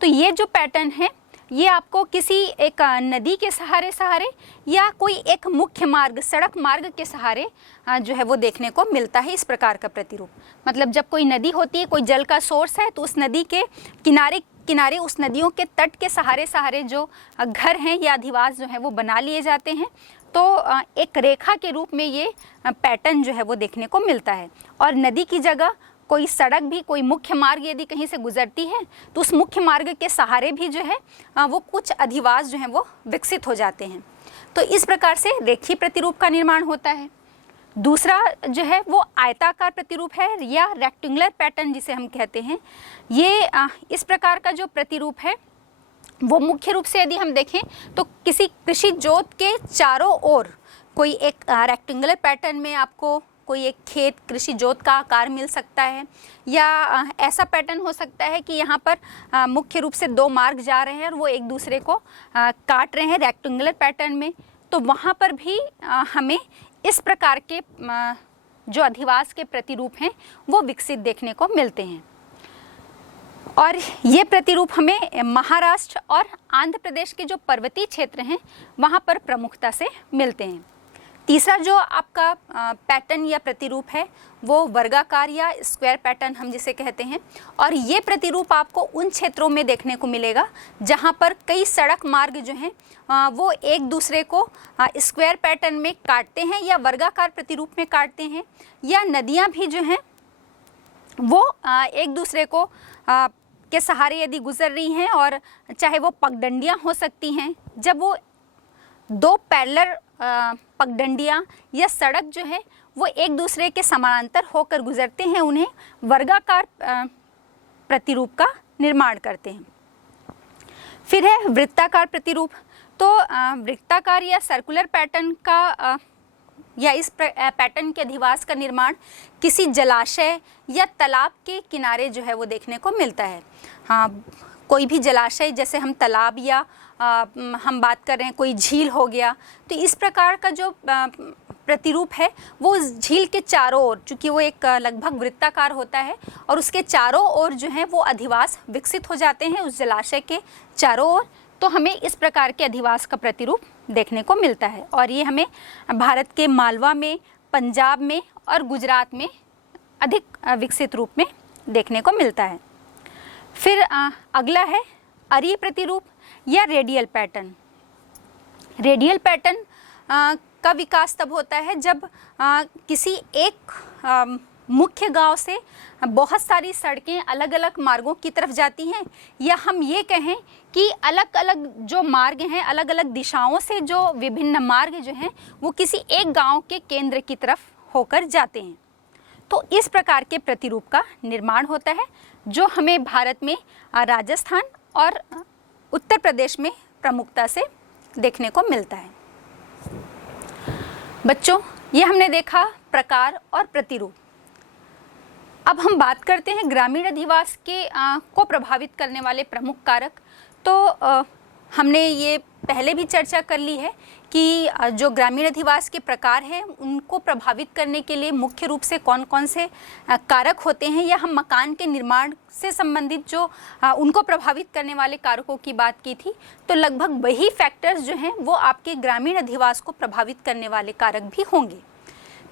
तो ये जो पैटर्न है ये आपको किसी एक नदी के सहारे या कोई एक मुख्य मार्ग, सड़क मार्ग के सहारे जो है वो देखने को मिलता है। इस प्रकार का प्रतिरूप, मतलब जब कोई नदी होती है, कोई जल का सोर्स है, तो उस नदी के किनारे किनारे, उस नदियों के तट के सहारे जो घर हैं या अधिवास जो है वो बना लिए जाते हैं। तो एक रेखा के रूप में ये पैटर्न जो है वो देखने को मिलता है। और नदी की जगह कोई सड़क भी, कोई मुख्य मार्ग यदि कहीं से गुजरती है तो उस मुख्य मार्ग के सहारे भी जो है वो कुछ अधिवास जो हैं वो विकसित हो जाते हैं। तो इस प्रकार से रेखीय प्रतिरूप का निर्माण होता है। दूसरा जो है वो आयताकार प्रतिरूप है या रेक्टेंगुलर पैटर्न जिसे हम कहते हैं। ये इस प्रकार का जो प्रतिरूप है वो मुख्य रूप से यदि हम देखें तो किसी कृषि जोत के चारों ओर कोई एक रेक्टेंगुलर पैटर्न में आपको कोई एक खेत, कृषि जोत का आकार मिल सकता है, या ऐसा पैटर्न हो सकता है कि यहाँ पर मुख्य रूप से 2 मार्ग जा रहे हैं और वो एक दूसरे को काट रहे हैं रेक्टेंगुलर पैटर्न में। तो वहाँ पर भी हमें इस प्रकार के जो अधिवास के प्रतिरूप हैं वो विकसित देखने को मिलते हैं। और ये प्रतिरूप हमें महाराष्ट्र और आंध्र प्रदेश के जो पर्वतीय क्षेत्र हैं वहाँ पर प्रमुखता से मिलते हैं। तीसरा जो आपका पैटर्न या प्रतिरूप है वो वर्गाकार या स्क्वायर पैटर्न हम जिसे कहते हैं। और ये प्रतिरूप आपको उन क्षेत्रों में देखने को मिलेगा जहाँ पर कई सड़क मार्ग जो हैं वो एक दूसरे को स्क्वायर पैटर्न में काटते हैं या वर्गाकार प्रतिरूप में काटते हैं, या नदियाँ भी जो हैं वो एक दूसरे को के सहारे यदि गुजर रही हैं, और चाहे वो पगडंडियाँ हो सकती हैं। जब वो 2 पैरेलल पगडंडियाँ या सड़क जो है वो एक दूसरे के समानांतर होकर गुजरते हैं, उन्हें वर्गाकार प्रतिरूप का निर्माण करते हैं। फिर है वृत्ताकार प्रतिरूप। तो वृत्ताकार या सर्कुलर पैटर्न का या इस पैटर्न के अधिवास का निर्माण किसी जलाशय या तालाब के किनारे जो है वो देखने को मिलता है। हाँ, कोई भी जलाशय, जैसे हम तालाब या हम बात कर रहे हैं कोई झील हो गया, तो इस प्रकार का जो प्रतिरूप है वो उस झील के चारों ओर, चूँकि वो एक लगभग वृत्ताकार होता है और उसके चारों ओर जो है वो अधिवास विकसित हो जाते हैं उस जलाशय के चारों ओर। तो हमें इस प्रकार के अधिवास का प्रतिरूप देखने को मिलता है, और ये हमें भारत के मालवा में, पंजाब में और गुजरात में अधिक विकसित रूप में देखने को मिलता है। फिर अगला है अरीय प्रतिरूप या रेडियल पैटर्न। रेडियल पैटर्न का विकास तब होता है जब किसी एक मुख्य गांव से बहुत सारी सड़कें अलग अलग मार्गों की तरफ जाती हैं, या हम ये कहें कि अलग अलग जो मार्ग हैं, अलग अलग दिशाओं से जो विभिन्न मार्ग जो हैं वो किसी एक गांव के केंद्र की तरफ होकर जाते हैं। तो इस प्रकार के प्रतिरूप का निर्माण होता है जो हमें भारत में राजस्थान और उत्तर प्रदेश में प्रमुखता से देखने को मिलता है। बच्चों, ये हमने देखा प्रकार और प्रतिरूप। अब हम बात करते हैं ग्रामीण अधिवास के को प्रभावित करने वाले प्रमुख कारक। तो हमने ये पहले भी चर्चा कर ली है कि जो ग्रामीण अधिवास के प्रकार हैं उनको प्रभावित करने के लिए मुख्य रूप से कौन कौन से कारक होते हैं, या हम मकान के निर्माण से संबंधित जो उनको प्रभावित करने वाले कारकों की बात की थी। तो लगभग वही फैक्टर्स जो हैं वो आपके ग्रामीण अधिवास को प्रभावित करने वाले कारक भी होंगे।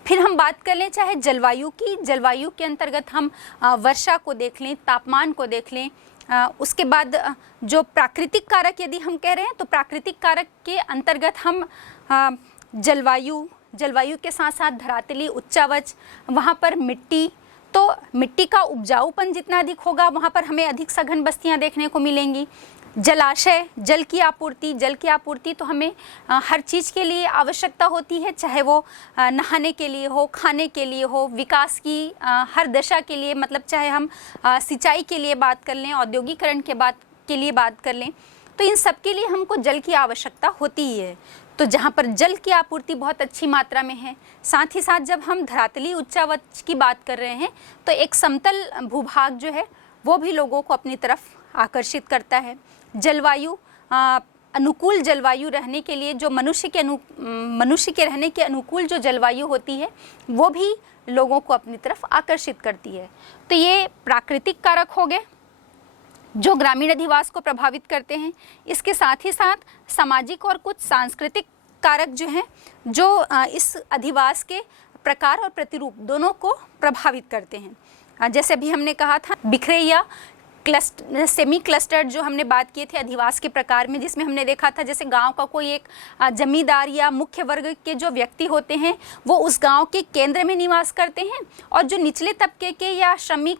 फिर हम बात कर लें चाहे जलवायु की। जलवायु के अंतर्गत हम वर्षा को देख लें, तापमान को देख लें। उसके बाद जो प्राकृतिक कारक यदि हम कह रहे हैं तो प्राकृतिक कारक के अंतर्गत हम जलवायु के साथ साथ धरातली उच्चावच, वहाँ पर मिट्टी, तो मिट्टी का उपजाऊपन जितना अधिक होगा वहाँ पर हमें अधिक सघन बस्तियाँ देखने को मिलेंगी। जलाशय, जल की आपूर्ति तो हमें हर चीज़ के लिए आवश्यकता होती है, चाहे वो नहाने के लिए हो, खाने के लिए हो, विकास की हर दशा के लिए, मतलब चाहे हम सिंचाई के लिए बात कर लें, औद्योगिकरण के लिए बात कर लें, तो इन सब के लिए हमको जल की आवश्यकता होती ही है। तो जहाँ पर जल की आपूर्ति बहुत अच्छी मात्रा में है, साथ ही साथ जब हम धरातली उच्चावच की बात कर रहे हैं तो एक समतल भूभाग जो है वो भी लोगों को अपनी तरफ आकर्षित करता है। जलवायु, अनुकूल जलवायु रहने के लिए जो मनुष्य के रहने के अनुकूल जो जलवायु होती है वो भी लोगों को अपनी तरफ आकर्षित करती है। तो ये प्राकृतिक कारक हो गए जो ग्रामीण अधिवास को प्रभावित करते हैं। इसके साथ ही साथ सामाजिक और कुछ सांस्कृतिक कारक जो हैं जो इस अधिवास के प्रकार और प्रतिरूप दोनों को प्रभावित करते हैं। जैसे अभी हमने कहा था बिखरे या सेमी क्लस्टर्ड जो हमने बात किए थे अधिवास के प्रकार में, जिसमें हमने देखा था जैसे गांव का कोई एक जमींदार या मुख्य वर्ग के जो व्यक्ति होते हैं वो उस गांव के केंद्र में निवास करते हैं, और जो निचले तबके के या श्रमिक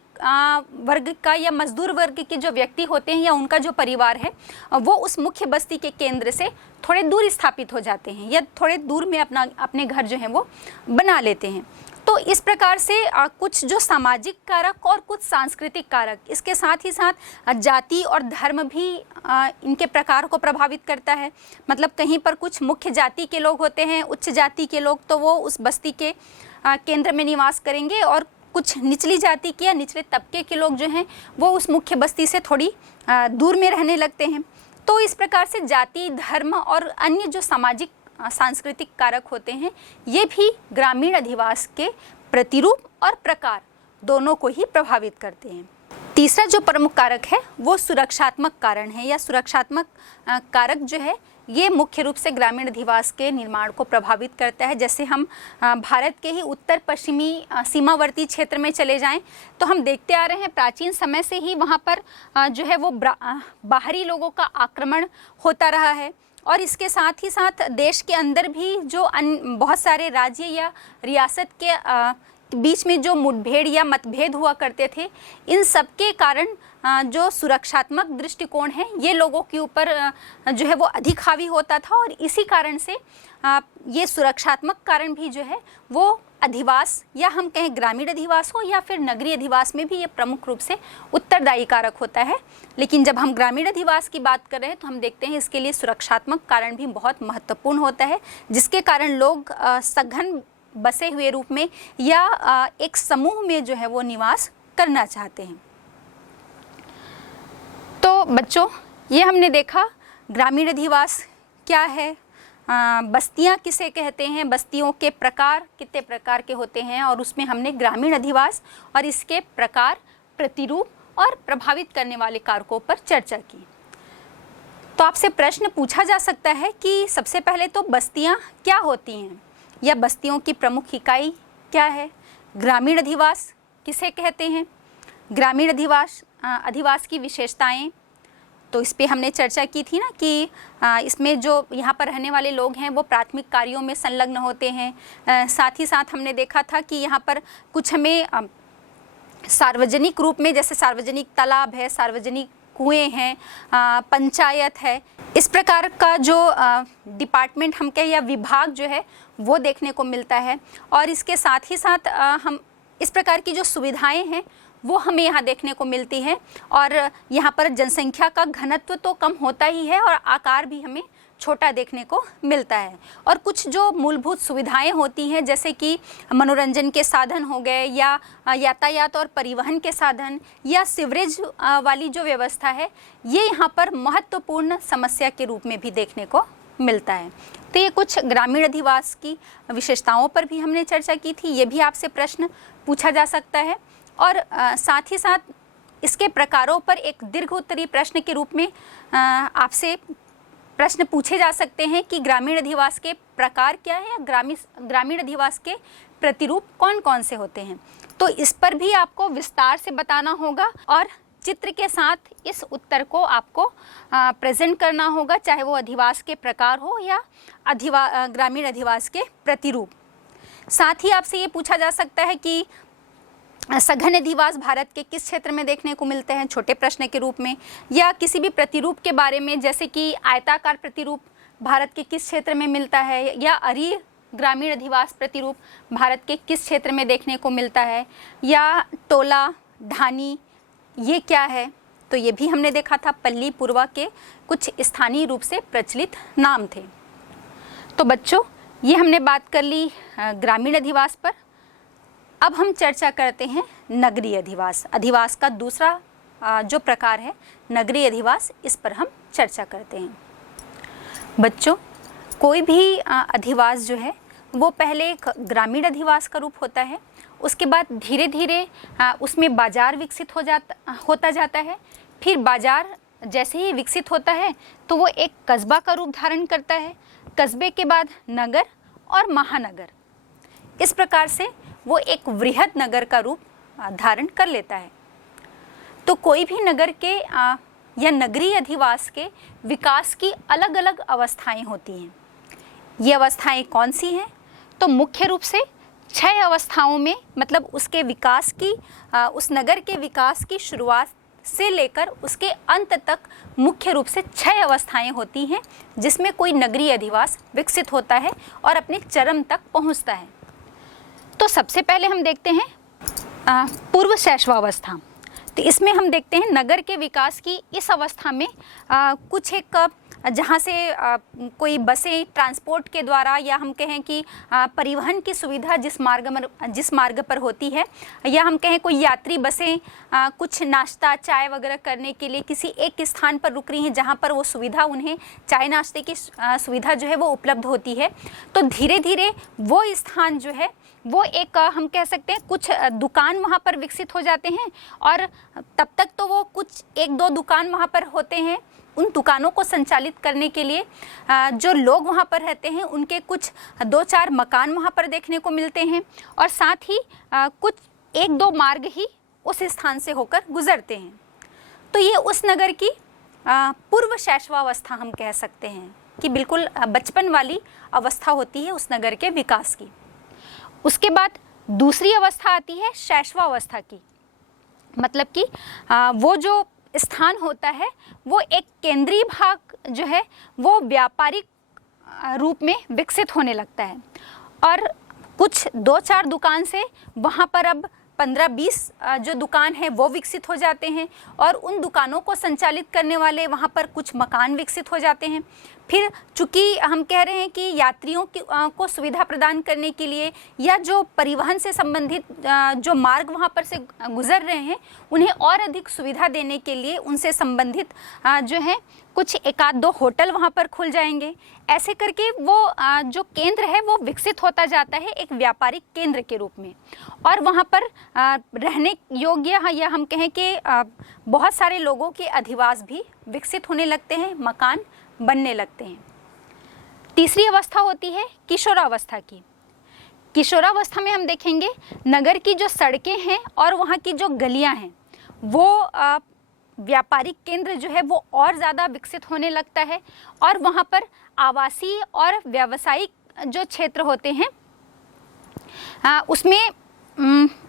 वर्ग का या मजदूर वर्ग के जो व्यक्ति होते हैं या उनका जो परिवार है वो उस मुख्य बस्ती के केंद्र से थोड़े दूर स्थापित हो जाते हैं या थोड़े दूर में अपने घर जो हैं वो बना लेते हैं। तो इस प्रकार से कुछ जो सामाजिक कारक और कुछ सांस्कृतिक कारक, इसके साथ ही साथ जाति और धर्म भी इनके प्रकार को प्रभावित करता है। मतलब कहीं पर कुछ मुख्य जाति के लोग होते हैं, उच्च जाति के लोग, तो वो उस बस्ती के केंद्र में निवास करेंगे, और कुछ निचली जाति के या निचले तबके के लोग जो हैं वो उस मुख्य बस्ती से थोड़ी दूर में रहने लगते हैं। तो इस प्रकार से जाति, धर्म और अन्य जो सामाजिक सांस्कृतिक कारक होते हैं ये भी ग्रामीण अधिवास के प्रतिरूप और प्रकार दोनों को ही प्रभावित करते हैं। तीसरा जो प्रमुख कारक है वो सुरक्षात्मक कारण है, या सुरक्षात्मक कारक जो है ये मुख्य रूप से ग्रामीण अधिवास के निर्माण को प्रभावित करता है। जैसे हम भारत के ही उत्तर पश्चिमी सीमावर्ती क्षेत्र में चले जाएं तो हम देखते आ रहे हैं प्राचीन समय से ही वहाँ पर जो है वो बाहरी लोगों का आक्रमण होता रहा है, और इसके साथ ही साथ देश के अंदर भी जो बहुत सारे राज्य या रियासत के बीच में जो मुठभेड़ या मतभेद हुआ करते थे, इन सब के कारण जो सुरक्षात्मक दृष्टिकोण है ये लोगों के ऊपर जो है वो अधिक हावी होता था, और इसी कारण से ये सुरक्षात्मक कारण भी जो है वो अधिवास, या हम कहें ग्रामीण अधिवास हो या फिर नगरीय अधिवास में भी ये प्रमुख रूप से उत्तरदायी कारक होता है। लेकिन जब हम ग्रामीण अधिवास की बात कर रहे हैं तो हम देखते हैं इसके लिए सुरक्षात्मक कारण भी बहुत महत्वपूर्ण होता है, जिसके कारण लोग सघन बसे हुए रूप में या एक समूह में जो है वो निवास करना चाहते हैं। तो बच्चों, ये हमने देखा ग्रामीण अधिवास क्या है, बस्तियां किसे कहते हैं, बस्तियों के प्रकार कितने प्रकार के होते हैं, और उसमें हमने ग्रामीण अधिवास और इसके प्रकार, प्रतिरूप और प्रभावित करने वाले कारकों पर चर्चा की। तो आपसे प्रश्न पूछा जा सकता है कि सबसे पहले तो बस्तियां क्या होती हैं, या बस्तियों की प्रमुख इकाई क्या है, ग्रामीण अधिवास किसे कहते हैं, ग्रामीण अधिवास की विशेषताएं, तो इस पे हमने चर्चा की थी ना कि इसमें जो यहाँ पर रहने वाले लोग हैं वो प्राथमिक कार्यों में संलग्न होते हैं। साथ ही साथ हमने देखा था कि यहाँ पर कुछ हमें सार्वजनिक रूप में, जैसे सार्वजनिक तालाब है, सार्वजनिक कुएं हैं, पंचायत है, इस प्रकार का जो डिपार्टमेंट हम कहें या विभाग जो है वो देखने को मिलता है। और इसके साथ ही साथ हम इस प्रकार की जो सुविधाएं हैं वो हमें यहाँ देखने को मिलती है। और यहाँ पर जनसंख्या का घनत्व तो कम होता ही है और आकार भी हमें छोटा देखने को मिलता है। और कुछ जो मूलभूत सुविधाएं होती हैं, जैसे कि मनोरंजन के साधन हो गए, या यातायात और परिवहन के साधन, या सीवरेज वाली जो व्यवस्था है, ये यहाँ पर महत्वपूर्ण समस्या के रूप में भी देखने को मिलता है। तो ये कुछ ग्रामीण अधिवास की विशेषताओं पर भी हमने चर्चा की थी। ये भी आपसे प्रश्न पूछा जा सकता है। और साथ ही साथ इसके प्रकारों पर एक दीर्घ उत्तरीय प्रश्न के रूप में आपसे प्रश्न पूछे जा सकते हैं कि ग्रामीण अधिवास के प्रकार क्या है, या ग्रामीण अधिवास के प्रतिरूप कौन कौन से होते हैं। तो इस पर भी आपको विस्तार से बताना होगा और चित्र के साथ इस उत्तर को आपको प्रेजेंट करना होगा, चाहे वो अधिवास के प्रकार हो या ग्रामीण अधिवास के प्रतिरूप। साथ ही आपसे ये पूछा जा सकता है कि सघन अधिवास भारत के किस क्षेत्र में देखने को मिलते हैं, छोटे प्रश्न के रूप में, या किसी भी प्रतिरूप के बारे में, जैसे कि आयताकार प्रतिरूप भारत के किस क्षेत्र में मिलता है, या अरीय ग्रामीण अधिवास प्रतिरूप भारत के किस क्षेत्र में देखने को मिलता है, या टोला ढानी ये क्या है। तो ये भी हमने देखा था, पल्ली पूर्वा के कुछ स्थानीय रूप से प्रचलित नाम थे। तो बच्चों, ये हमने बात कर ली ग्रामीण अधिवास पर। अब हम चर्चा करते हैं नगरीय अधिवास। अधिवास का दूसरा जो प्रकार है नगरीय अधिवास, इस पर हम चर्चा करते हैं। बच्चों, कोई भी अधिवास जो है वो पहले एक ग्रामीण अधिवास का रूप होता है, उसके बाद धीरे धीरे उसमें बाजार विकसित होता जाता है। फिर बाजार जैसे ही विकसित होता है तो वो एक कस्बा का रूप धारण करता है, कस्बे के बाद नगर और महानगर। इस प्रकार से वो एक वृहद नगर का रूप धारण कर लेता है। तो कोई भी नगर के या नगरीय अधिवास के विकास की अलग अलग अवस्थाएं होती हैं। ये अवस्थाएं कौन सी हैं? तो मुख्य रूप से 6 अवस्थाओं में, मतलब उसके विकास की उस नगर के विकास की शुरुआत से लेकर उसके अंत तक मुख्य रूप से 6 अवस्थाएं होती हैं, जिसमें कोई नगरीय अधिवास विकसित होता है और अपने चरम तक पहुंचता है। तो सबसे पहले हम देखते हैं पूर्व शैशवावस्था। तो इसमें हम देखते हैं नगर के विकास की इस अवस्था में कुछ एक जहाँ से कोई बसें ट्रांसपोर्ट के द्वारा, या हम कहें कि परिवहन की सुविधा जिस मार्ग पर होती है, या हम कहें कोई यात्री बसें कुछ नाश्ता चाय वगैरह करने के लिए किसी एक स्थान पर रुक रही हैं, जहाँ पर वो सुविधा, उन्हें चाय नाश्ते की सुविधा जो है वो उपलब्ध होती है। तो धीरे धीरे वो स्थान जो है वो एक हम कह सकते हैं कुछ दुकान वहाँ पर विकसित हो जाते हैं, और तब तक तो वो कुछ 1-2 दुकान वहाँ पर होते हैं। उन दुकानों को संचालित करने के लिए जो लोग वहाँ पर रहते हैं उनके कुछ 2-4 मकान वहाँ पर देखने को मिलते हैं, और साथ ही कुछ 1-2 मार्ग ही उस स्थान से होकर गुजरते हैं। तो ये उस नगर की पूर्व शैशवावस्था हम कह सकते हैं कि बिल्कुल बचपन वाली अवस्था होती है उस नगर के विकास की। उसके बाद दूसरी अवस्था आती है शैशवावस्था की, मतलब कि वो जो स्थान होता है वो एक केंद्रीय भाग जो है वो व्यापारिक रूप में विकसित होने लगता है, और कुछ 2-4 दुकान से वहाँ पर अब 15-20 जो दुकान है वो विकसित हो जाते हैं, और उन दुकानों को संचालित करने वाले वहाँ पर कुछ मकान विकसित हो जाते हैं। फिर चूँकि हम कह रहे हैं कि यात्रियों को सुविधा प्रदान करने के लिए, या जो परिवहन से संबंधित जो मार्ग वहाँ पर से गुजर रहे हैं उन्हें और अधिक सुविधा देने के लिए उनसे संबंधित जो है कुछ 1-2 होटल वहाँ पर खुल जाएंगे। ऐसे करके वो जो केंद्र है वो विकसित होता जाता है एक व्यापारिक केंद्र के रूप में, और वहाँ पर रहने योग्य, या हम कहें कि बहुत सारे लोगों के अधिवास भी विकसित होने लगते हैं, मकान बनने लगते हैं। तीसरी अवस्था होती है किशोरावस्था की। किशोरावस्था में हम देखेंगे नगर की जो सड़कें हैं और वहाँ की जो गलियाँ हैं वो व्यापारिक केंद्र जो है वो और ज़्यादा विकसित होने लगता है और वहाँ पर आवासीय और व्यावसायिक जो क्षेत्र होते हैं उसमें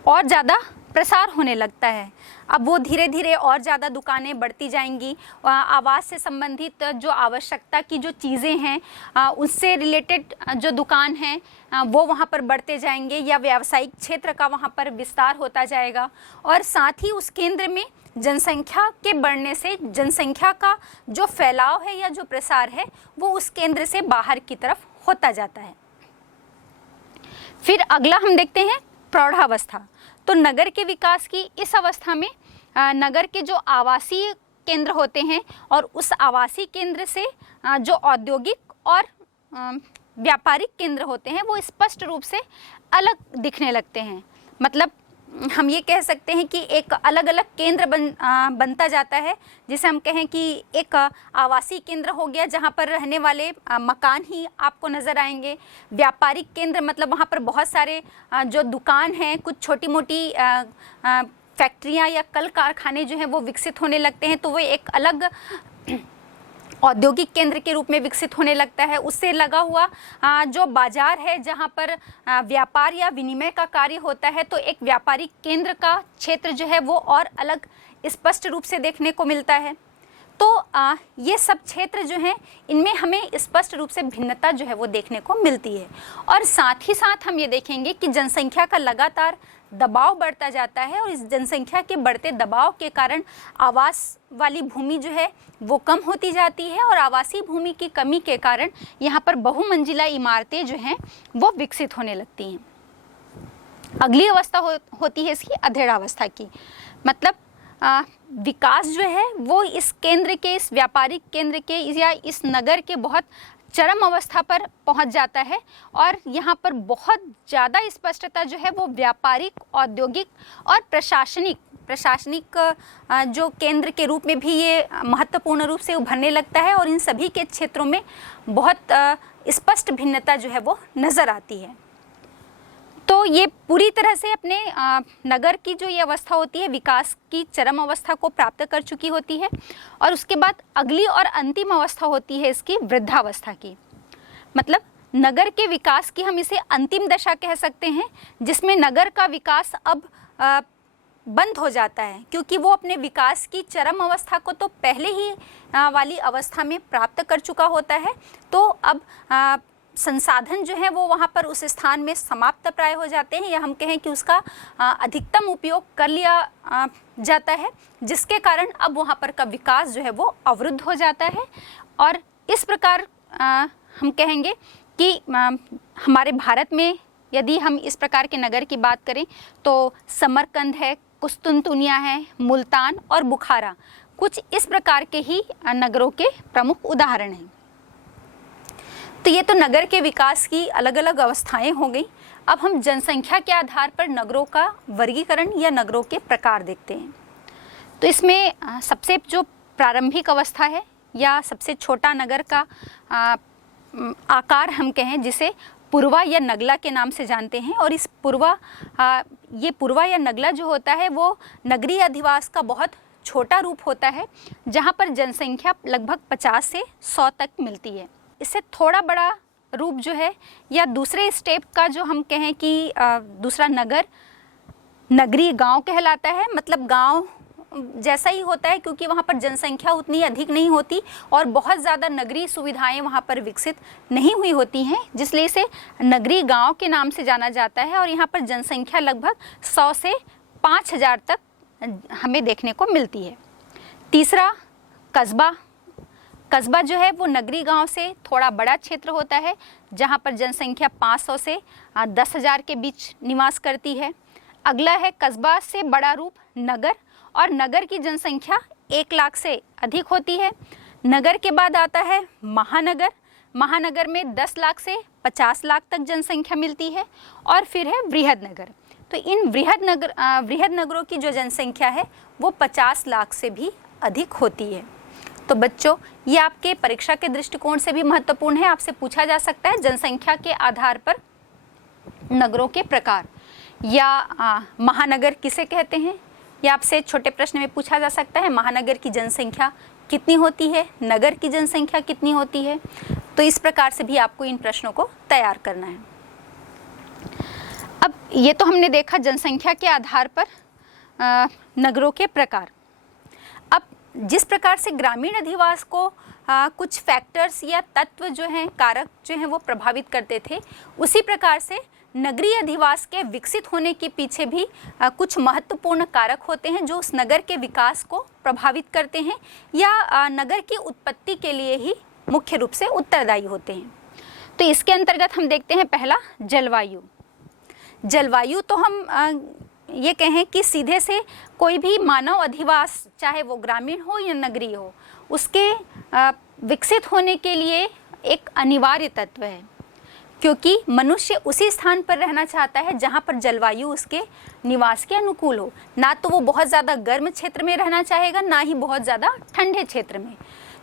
और ज़्यादा प्रसार होने लगता है। अब वो धीरे धीरे और ज़्यादा दुकानें बढ़ती जाएंगी, आवास से संबंधित जो आवश्यकता की जो चीज़ें हैं उससे रिलेटेड जो दुकान हैं वो वहाँ पर बढ़ते जाएंगे या व्यावसायिक क्षेत्र का वहाँ पर विस्तार होता जाएगा। और साथ ही उस केंद्र में जनसंख्या के बढ़ने से जनसंख्या का जो फैलाव है या जो प्रसार है वो उस केंद्र से बाहर की तरफ होता जाता है। फिर अगला हम देखते हैं प्रौढ़ावस्था। तो नगर के विकास की इस अवस्था में नगर के जो आवासीय केंद्र होते हैं और उस आवासीय केंद्र से जो औद्योगिक और व्यापारिक केंद्र होते हैं वो स्पष्ट रूप से अलग दिखने लगते हैं। मतलब हम ये कह सकते हैं कि एक अलग अलग केंद्र बनता जाता है। जिसे हम कहें कि एक आवासीय केंद्र हो गया जहाँ पर रहने वाले मकान ही आपको नज़र आएंगे। व्यापारिक केंद्र मतलब वहाँ पर बहुत सारे जो दुकान हैं, कुछ छोटी मोटी फैक्ट्रियाँ या कल कारखाने जो हैं वो विकसित होने लगते हैं, तो वो एक अलग औद्योगिक केंद्र के रूप में विकसित होने लगता है। उससे लगा हुआ जो बाजार है जहाँ पर व्यापार या विनिमय का कार्य होता है, तो एक व्यापारिक केंद्र का क्षेत्र जो है वो और अलग स्पष्ट रूप से देखने को मिलता है। तो ये सब क्षेत्र जो हैं इनमें हमें स्पष्ट रूप से भिन्नता जो है वो देखने को मिलती है। और साथ ही साथ हम ये देखेंगे कि जनसंख्या का लगातार दबाव बढ़ता जाता है और इस जनसंख्या के बढ़ते दबाव के कारण आवास वाली भूमि जो है वो कम होती जाती है और आवासीय भूमि की कमी के कारण यहाँ पर बहुमंजिला इमारतें जो हैं वो विकसित होने लगती हैं। अगली अवस्था होती है इसकी अधेड़ावस्था की। मतलब विकास जो है वो इस केंद्र के, इस व्यापारिक केंद्र के या इस नगर के बहुत चरम अवस्था पर पहुंच जाता है और यहाँ पर बहुत ज़्यादा स्पष्टता जो है वो व्यापारिक, औद्योगिक और प्रशासनिक जो केंद्र के रूप में भी ये महत्वपूर्ण रूप से उभरने लगता है और इन सभी के क्षेत्रों में बहुत स्पष्ट भिन्नता जो है वो नज़र आती है। तो ये पूरी तरह से अपने नगर की जो ये अवस्था होती है विकास की चरम अवस्था को प्राप्त कर चुकी होती है। और उसके बाद अगली और अंतिम अवस्था होती है इसकी वृद्धावस्था की। मतलब नगर के विकास की हम इसे अंतिम दशा कह सकते हैं, जिसमें नगर का विकास अब बंद हो जाता है, क्योंकि वो अपने विकास की चरम अवस्था को तो पहले ही वाली अवस्था में प्राप्त कर चुका होता है। तो अब संसाधन जो है वो वहाँ पर उस स्थान में समाप्त प्राय हो जाते हैं, या हम कहें कि उसका अधिकतम उपयोग कर लिया जाता है, जिसके कारण अब वहाँ पर का विकास जो है वो अवरुद्ध हो जाता है। और इस प्रकार हम कहेंगे कि हमारे भारत में यदि हम इस प्रकार के नगर की बात करें तो समरकंद है, कुस्तुनतुनिया है, मुल्तान और बुखारा कुछ इस प्रकार के ही नगरों के प्रमुख उदाहरण हैं। तो ये तो नगर के विकास की अलग अलग अवस्थाएं हो गई। अब हम जनसंख्या के आधार पर नगरों का वर्गीकरण या नगरों के प्रकार देखते हैं। तो इसमें सबसे जो प्रारंभिक अवस्था है या सबसे छोटा नगर का आकार हम कहें, जिसे पूर्वा या नगला के नाम से जानते हैं। और इस ये पूर्वा या नगला जो होता है वो नगरीय अधिवास का बहुत छोटा रूप होता है, जहाँ पर जनसंख्या लगभग 50 से 100 तक मिलती है। इससे थोड़ा बड़ा रूप जो है या दूसरे स्टेप का जो हम कहें कि दूसरा नगर नगरीय गांव कहलाता है। मतलब गांव जैसा ही होता है, क्योंकि वहाँ पर जनसंख्या उतनी अधिक नहीं होती और बहुत ज़्यादा नगरीय सुविधाएं वहाँ पर विकसित नहीं हुई होती हैं, जिसलिए इसे नगरीय गांव के नाम से जाना जाता है। और यहाँ पर जनसंख्या लगभग 100 से 5000 तक हमें देखने को मिलती है। तीसरा कस्बा। कस्बा जो है वो नगरीय गांव से थोड़ा बड़ा क्षेत्र होता है, जहाँ पर जनसंख्या 500 से 10,000 के बीच निवास करती है। अगला है कस्बा से बड़ा रूप नगर, और नगर की जनसंख्या 1 लाख से अधिक होती है। नगर के बाद आता है महानगर। महानगर में 10 लाख से 50 लाख तक जनसंख्या मिलती है। और फिर है वृहद नगर। तो इन वृहद नगरों की जो जनसंख्या है वो 50 लाख से भी अधिक होती है। तो बच्चों, ये आपके परीक्षा के दृष्टिकोण से भी महत्वपूर्ण है। आपसे पूछा जा सकता है जनसंख्या के आधार पर नगरों के प्रकार, या महानगर किसे कहते हैं, या आपसे छोटे प्रश्न में पूछा जा सकता है महानगर की जनसंख्या कितनी होती है, नगर की जनसंख्या कितनी होती है। तो इस प्रकार से भी आपको इन प्रश्नों को तैयार करना है। अब ये तो हमने देखा जनसंख्या के आधार पर नगरों के प्रकार। अब जिस प्रकार से ग्रामीण अधिवास को कुछ फैक्टर्स या तत्व जो हैं, कारक जो हैं वो प्रभावित करते थे, उसी प्रकार से नगरीय अधिवास के विकसित होने के पीछे भी कुछ महत्वपूर्ण कारक होते हैं जो उस नगर के विकास को प्रभावित करते हैं या नगर की उत्पत्ति के लिए ही मुख्य रूप से उत्तरदायी होते हैं। तो इसके अंतर्गत हम देखते हैं पहला जलवायु। जलवायु तो हम ये कहें कि सीधे से कोई भी मानव अधिवास, चाहे वो ग्रामीण हो या नगरीय हो, उसके विकसित होने के लिए एक अनिवार्य तत्व है, क्योंकि मनुष्य उसी स्थान पर रहना चाहता है जहाँ पर जलवायु उसके निवास के अनुकूल हो। ना तो वो बहुत ज़्यादा गर्म क्षेत्र में रहना चाहेगा, ना ही बहुत ज़्यादा ठंडे क्षेत्र में।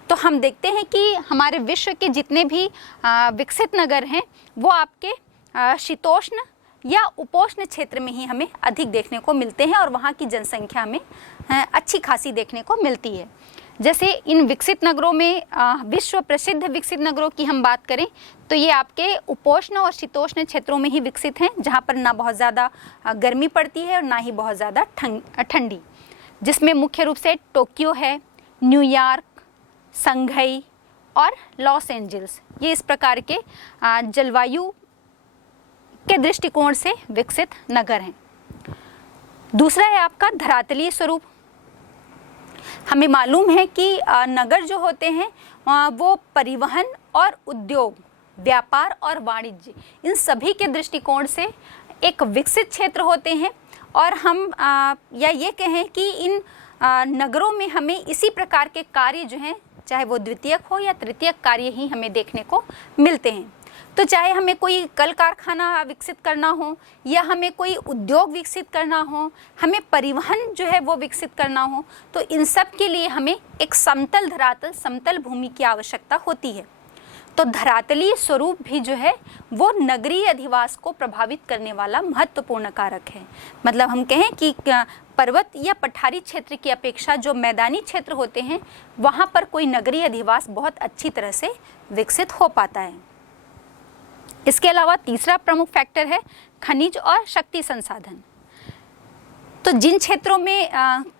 तो हम देखते हैं कि हमारे विश्व के जितने भी विकसित नगर हैं वो आपके शीतोष्ण या उपोष्ण क्षेत्र में ही हमें अधिक देखने को मिलते हैं और वहाँ की जनसंख्या में अच्छी खासी देखने को मिलती है। जैसे इन विकसित नगरों में विश्व प्रसिद्ध विकसित नगरों की हम बात करें तो ये आपके उपोष्ण और शीतोष्ण क्षेत्रों में ही विकसित हैं, जहाँ पर ना बहुत ज़्यादा गर्मी पड़ती है और ना ही बहुत ज़्यादा ठंडी, जिसमें मुख्य रूप से टोक्यो है, न्यूयॉर्क, संघई और लॉस एंजल्स, ये इस प्रकार के जलवायु के दृष्टिकोण से विकसित नगर हैं। दूसरा है आपका धरातलीय स्वरूप। हमें मालूम है कि नगर जो होते हैं वो परिवहन और उद्योग, व्यापार और वाणिज्य, इन सभी के दृष्टिकोण से एक विकसित क्षेत्र होते हैं और हम या ये कहें कि इन नगरों में हमें इसी प्रकार के कार्य जो हैं, चाहे वो द्वितीयक हो या तृतीयक कार्य ही हमें देखने को मिलते हैं। तो चाहे हमें कोई कल कारखाना विकसित करना हो या हमें कोई उद्योग विकसित करना हो, हमें परिवहन जो है वो विकसित करना हो, तो इन सब के लिए हमें एक समतल धरातल, समतल भूमि की आवश्यकता होती है। तो धरातलीय स्वरूप भी जो है वो नगरीय अधिवास को प्रभावित करने वाला महत्वपूर्ण कारक है। मतलब हम कहें कि पर्वत या पठारी क्षेत्र की अपेक्षा जो मैदानी क्षेत्र होते हैं वहाँ पर कोई नगरीय अधिवास बहुत अच्छी तरह से विकसित हो पाता है। इसके अलावा तीसरा प्रमुख फैक्टर है खनिज और शक्ति संसाधन। तो जिन क्षेत्रों में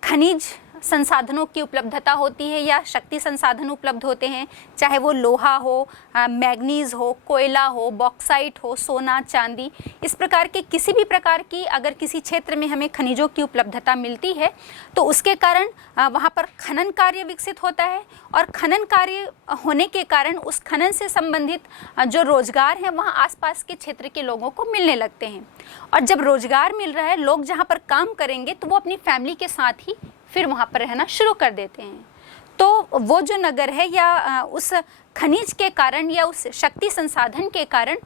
खनिज संसाधनों की उपलब्धता होती है या शक्ति संसाधन उपलब्ध होते हैं, चाहे वो लोहा हो, मैग्नीज हो, कोयला हो, बॉक्साइट हो, सोना, चांदी, इस प्रकार के किसी भी प्रकार की अगर किसी क्षेत्र में हमें खनिजों की उपलब्धता मिलती है तो उसके कारण वहाँ पर खनन कार्य विकसित होता है और खनन कार्य होने के कारण उस खनन से संबंधित जो रोजगार है वहाँ आसपास के क्षेत्र के लोगों को मिलने लगते हैं। और जब रोजगार मिल रहा है, लोग जहाँ पर काम करेंगे तो वो अपनी फैमिली के साथ ही फिर वहाँ पर रहना शुरू कर देते हैं। तो वो जो नगर है या उस खनिज के कारण या उस शक्ति संसाधन के कारण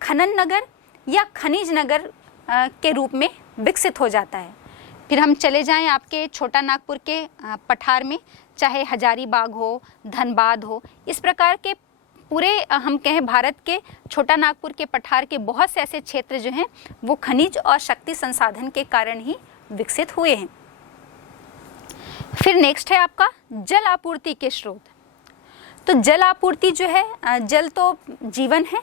खनन नगर या खनिज नगर के रूप में विकसित हो जाता है। फिर हम चले जाएं आपके छोटा नागपुर के पठार में, चाहे हजारीबाग हो, धनबाद हो, इस प्रकार के पूरे हम कहें भारत के छोटा नागपुर के पठार के बहुत से ऐसे क्षेत्र जो हैं वो खनिज और शक्ति संसाधन के कारण ही विकसित हुए हैं। फिर नेक्स्ट है आपका जल आपूर्ति के स्रोत। तो जल आपूर्ति जो है, जल तो जीवन है।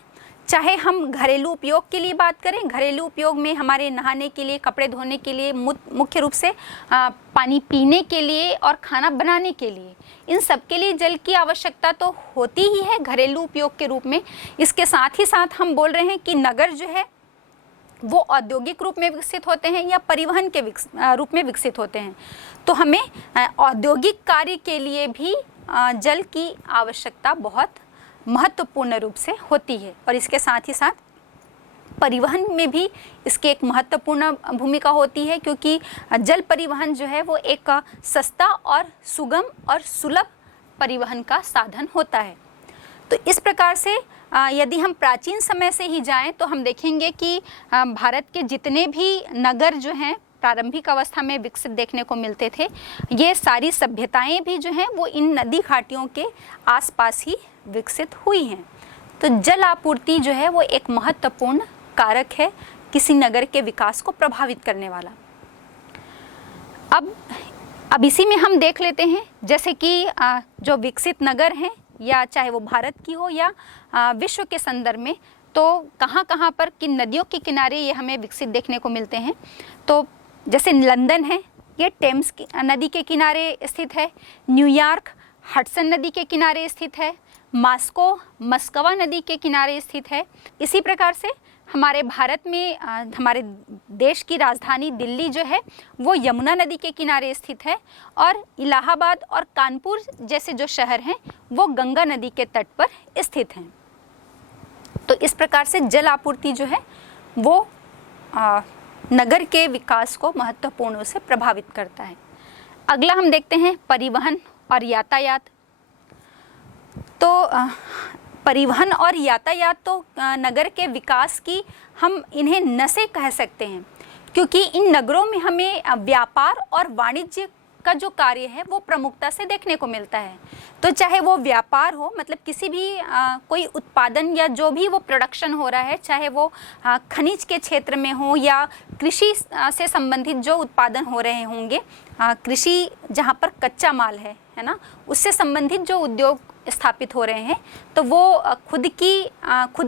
चाहे हम घरेलू उपयोग के लिए बात करें, घरेलू उपयोग में हमारे नहाने के लिए, कपड़े धोने के लिए, मुख्य रूप से पानी पीने के लिए और खाना बनाने के लिए, इन सब के लिए जल की आवश्यकता तो होती ही है घरेलू उपयोग के रूप में। इसके साथ ही साथ हम बोल रहे हैं कि नगर जो है वो औद्योगिक रूप में विकसित होते हैं या परिवहन के रूप में विकसित होते हैं। तो हमें औद्योगिक कार्य के लिए भी जल की आवश्यकता बहुत महत्वपूर्ण रूप से होती है और इसके साथ ही साथ परिवहन में भी इसकी एक महत्वपूर्ण भूमिका होती है, क्योंकि जल परिवहन जो है वो एक सस्ता और सुगम और सुलभ परिवहन का साधन होता है। तो इस प्रकार से यदि हम प्राचीन समय से ही जाएं तो हम देखेंगे कि भारत के जितने भी नगर जो हैं प्रारंभिक अवस्था में विकसित देखने को मिलते थे, ये सारी सभ्यताएं भी जो हैं वो इन नदी घाटियों के आसपास ही विकसित हुई हैं। तो जल आपूर्ति जो है वो एक महत्वपूर्ण कारक है किसी नगर के विकास को प्रभावित करने वाला। अब इसी में हम देख लेते हैं, जैसे कि जो विकसित नगर हैं, या चाहे वो भारत की हो या विश्व के संदर्भ में, तो कहाँ कहाँ पर किन नदियों के किनारे ये हमें विकसित देखने को मिलते हैं। तो जैसे लंदन है, ये टेम्स नदी के किनारे स्थित है। न्यूयॉर्क हडसन नदी के किनारे स्थित है। मॉस्को मस्कवा नदी के किनारे स्थित है। इसी प्रकार से हमारे भारत में हमारे देश की राजधानी दिल्ली जो है वो यमुना नदी के किनारे स्थित है, और इलाहाबाद और कानपुर जैसे जो शहर हैं वो गंगा नदी के तट पर स्थित हैं। तो इस प्रकार से जल आपूर्ति जो है वो नगर के विकास को महत्वपूर्ण रूप से प्रभावित करता है। अगला हम देखते हैं परिवहन और यातायात। तो परिवहन और यातायात तो नगर के विकास की हम इन्हें नसें कह सकते हैं, क्योंकि इन नगरों में हमें व्यापार और वाणिज्य का जो कार्य है वो प्रमुखता से देखने को मिलता है। तो चाहे वो व्यापार हो, मतलब किसी भी कोई उत्पादन या जो भी वो प्रोडक्शन हो रहा है, चाहे वो खनिज के क्षेत्र में हो या कृषि से संबंधित जो उत्पादन हो रहे होंगे, कृषि जहाँ पर कच्चा माल है ना, उससे संबंधित जो उद्योग स्थापित हो रहे हैं, तो वो खुद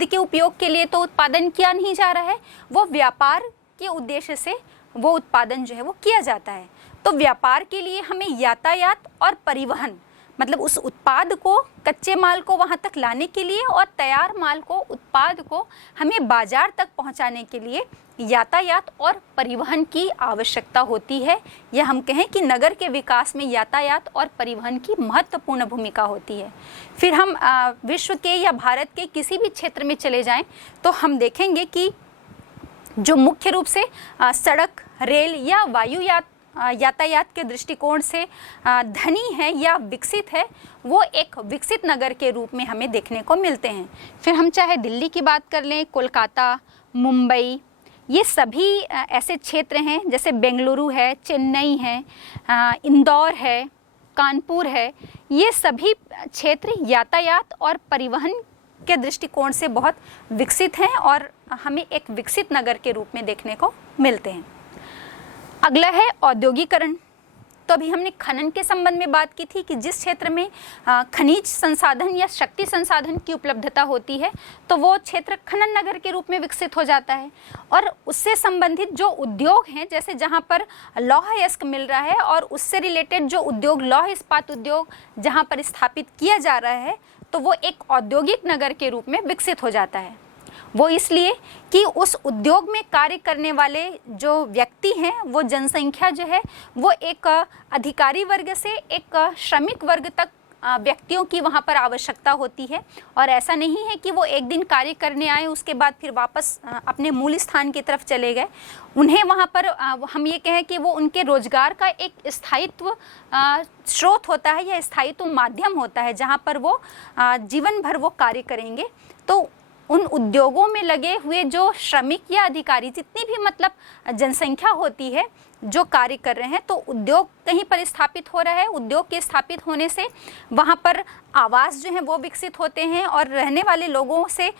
के उपयोग के लिए तो उत्पादन किया नहीं जा रहा है, वो व्यापार के उद्देश्य से वो उत्पादन जो है वो किया जाता है। तो व्यापार के लिए हमें यातायात और परिवहन, मतलब उस उत्पाद को, कच्चे माल को वहाँ तक लाने के लिए और तैयार माल को, उत्पाद को हमें बाजार तक पहुँचाने के लिए यातायात और परिवहन की आवश्यकता होती है। या हम कहें कि नगर के विकास में यातायात और परिवहन की महत्वपूर्ण भूमिका होती है। फिर हम विश्व के या भारत के किसी भी क्षेत्र में चले जाएं तो हम देखेंगे कि जो मुख्य रूप से सड़क, रेल या वायु यातायात के दृष्टिकोण से धनी है या विकसित है, वो एक विकसित नगर के रूप में हमें देखने को मिलते हैं। फिर हम चाहे दिल्ली की बात कर लें, कोलकाता, मुंबई, ये सभी ऐसे क्षेत्र हैं, जैसे बेंगलुरु है, चेन्नई है, इंदौर है, कानपुर है, ये सभी क्षेत्र यातायात और परिवहन के दृष्टिकोण से बहुत विकसित हैं और हमें एक विकसित नगर के रूप में देखने को मिलते हैं। अगला है औद्योगिकरण। तो अभी हमने खनन के संबंध में बात की थी कि जिस क्षेत्र में खनिज संसाधन या शक्ति संसाधन की उपलब्धता होती है तो वो क्षेत्र खनन नगर के रूप में विकसित हो जाता है, और उससे संबंधित जो उद्योग हैं, जैसे जहाँ पर लौह अयस्क मिल रहा है और उससे रिलेटेड जो उद्योग, लौह इस्पात उद्योग जहाँ पर स्थापित किया जा रहा है, तो वो एक औद्योगिक नगर के रूप में विकसित हो जाता है। वो इसलिए कि उस उद्योग में कार्य करने वाले जो व्यक्ति हैं, वो जनसंख्या जो है वो एक अधिकारी वर्ग से एक श्रमिक वर्ग तक व्यक्तियों की वहाँ पर आवश्यकता होती है। और ऐसा नहीं है कि वो एक दिन कार्य करने आए, उसके बाद फिर वापस अपने मूल स्थान की तरफ चले गए। उन्हें वहाँ पर हम ये कहें कि वो उनके रोजगार का एक स्थायित्व स्रोत होता है या स्थायित्व माध्यम होता है, जहाँ पर वो जीवन भर वो कार्य करेंगे। तो उन उद्योगों में लगे हुए जो श्रमिक या अधिकारी, जितनी भी मतलब जनसंख्या होती है जो कार्य कर रहे हैं, तो उद्योग कहीं पर स्थापित हो रहा है, उद्योग के स्थापित होने से वहाँ पर आवास जो हैं वो विकसित होते हैं, और रहने वाले लोगों से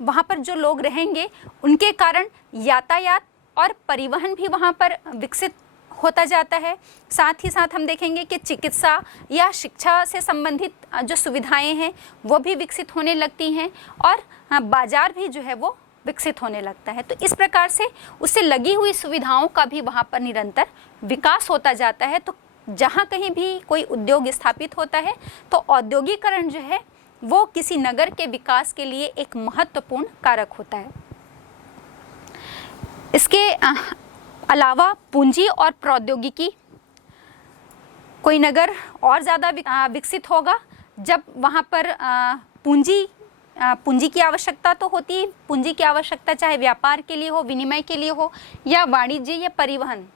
वहाँ पर जो लोग रहेंगे उनके कारण यातायात और परिवहन भी वहाँ पर विकसित होता जाता है। साथ ही साथ हम देखेंगे कि चिकित्सा या शिक्षा से संबंधित जो सुविधाएं हैं वो भी विकसित होने लगती हैं, और बाजार भी जो है वो विकसित होने लगता है। तो इस प्रकार से उससे लगी हुई सुविधाओं का भी वहाँ पर निरंतर विकास होता जाता है। तो जहाँ कहीं भी कोई उद्योग स्थापित होता है तो औद्योगिकरण जो है वो किसी नगर के विकास के लिए एक महत्वपूर्ण कारक होता है। इसके अलावा पूंजी और प्रौद्योगिकी, कोई नगर और ज़्यादा विकसित होगा जब वहाँ पर पूंजी की आवश्यकता तो होती है। पूंजी की आवश्यकता चाहे व्यापार के लिए हो, विनिमय के लिए हो, या वाणिज्य या परिवहन,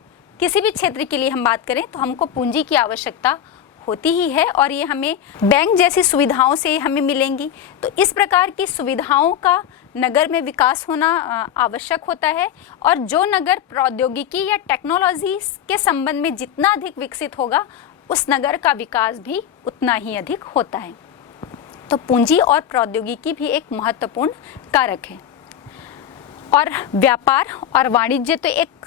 किसी भी क्षेत्र के लिए हम बात करें तो हमको पूंजी की आवश्यकता होती ही है, और ये हमें बैंक जैसी सुविधाओं से हमें मिलेंगी। तो इस प्रकार की सुविधाओं का नगर में विकास होना आवश्यक होता है, और जो नगर प्रौद्योगिकी या टेक्नोलॉजी के संबंध में जितना अधिक विकसित होगा उस नगर का विकास भी उतना ही अधिक होता है। तो पूंजी और प्रौद्योगिकी भी एक महत्वपूर्ण कारक है। और व्यापार और वाणिज्य तो एक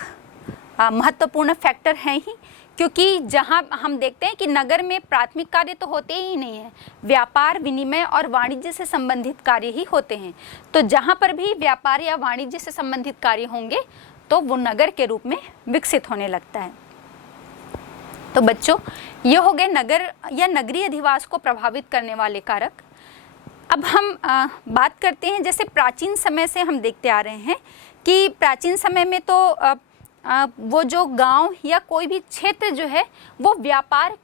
महत्वपूर्ण फैक्टर हैं ही, क्योंकि जहां हम देखते हैं कि नगर में प्राथमिक कार्य तो होते ही नहीं है, व्यापार, विनिमय और वाणिज्य से संबंधित कार्य ही होते हैं। तो जहां पर भी व्यापार या वाणिज्य से संबंधित कार्य होंगे तो वो नगर के रूप में विकसित होने लगता है। तो बच्चों, ये हो गए नगर या नगरीय अधिवास को प्रभावित करने वाले कारक। अब हम बात करते हैं, जैसे प्राचीन समय से हम देखते आ रहे हैं कि प्राचीन समय में तो वो जो गांव या कोई भी क्षेत्र जो है वो व्यापार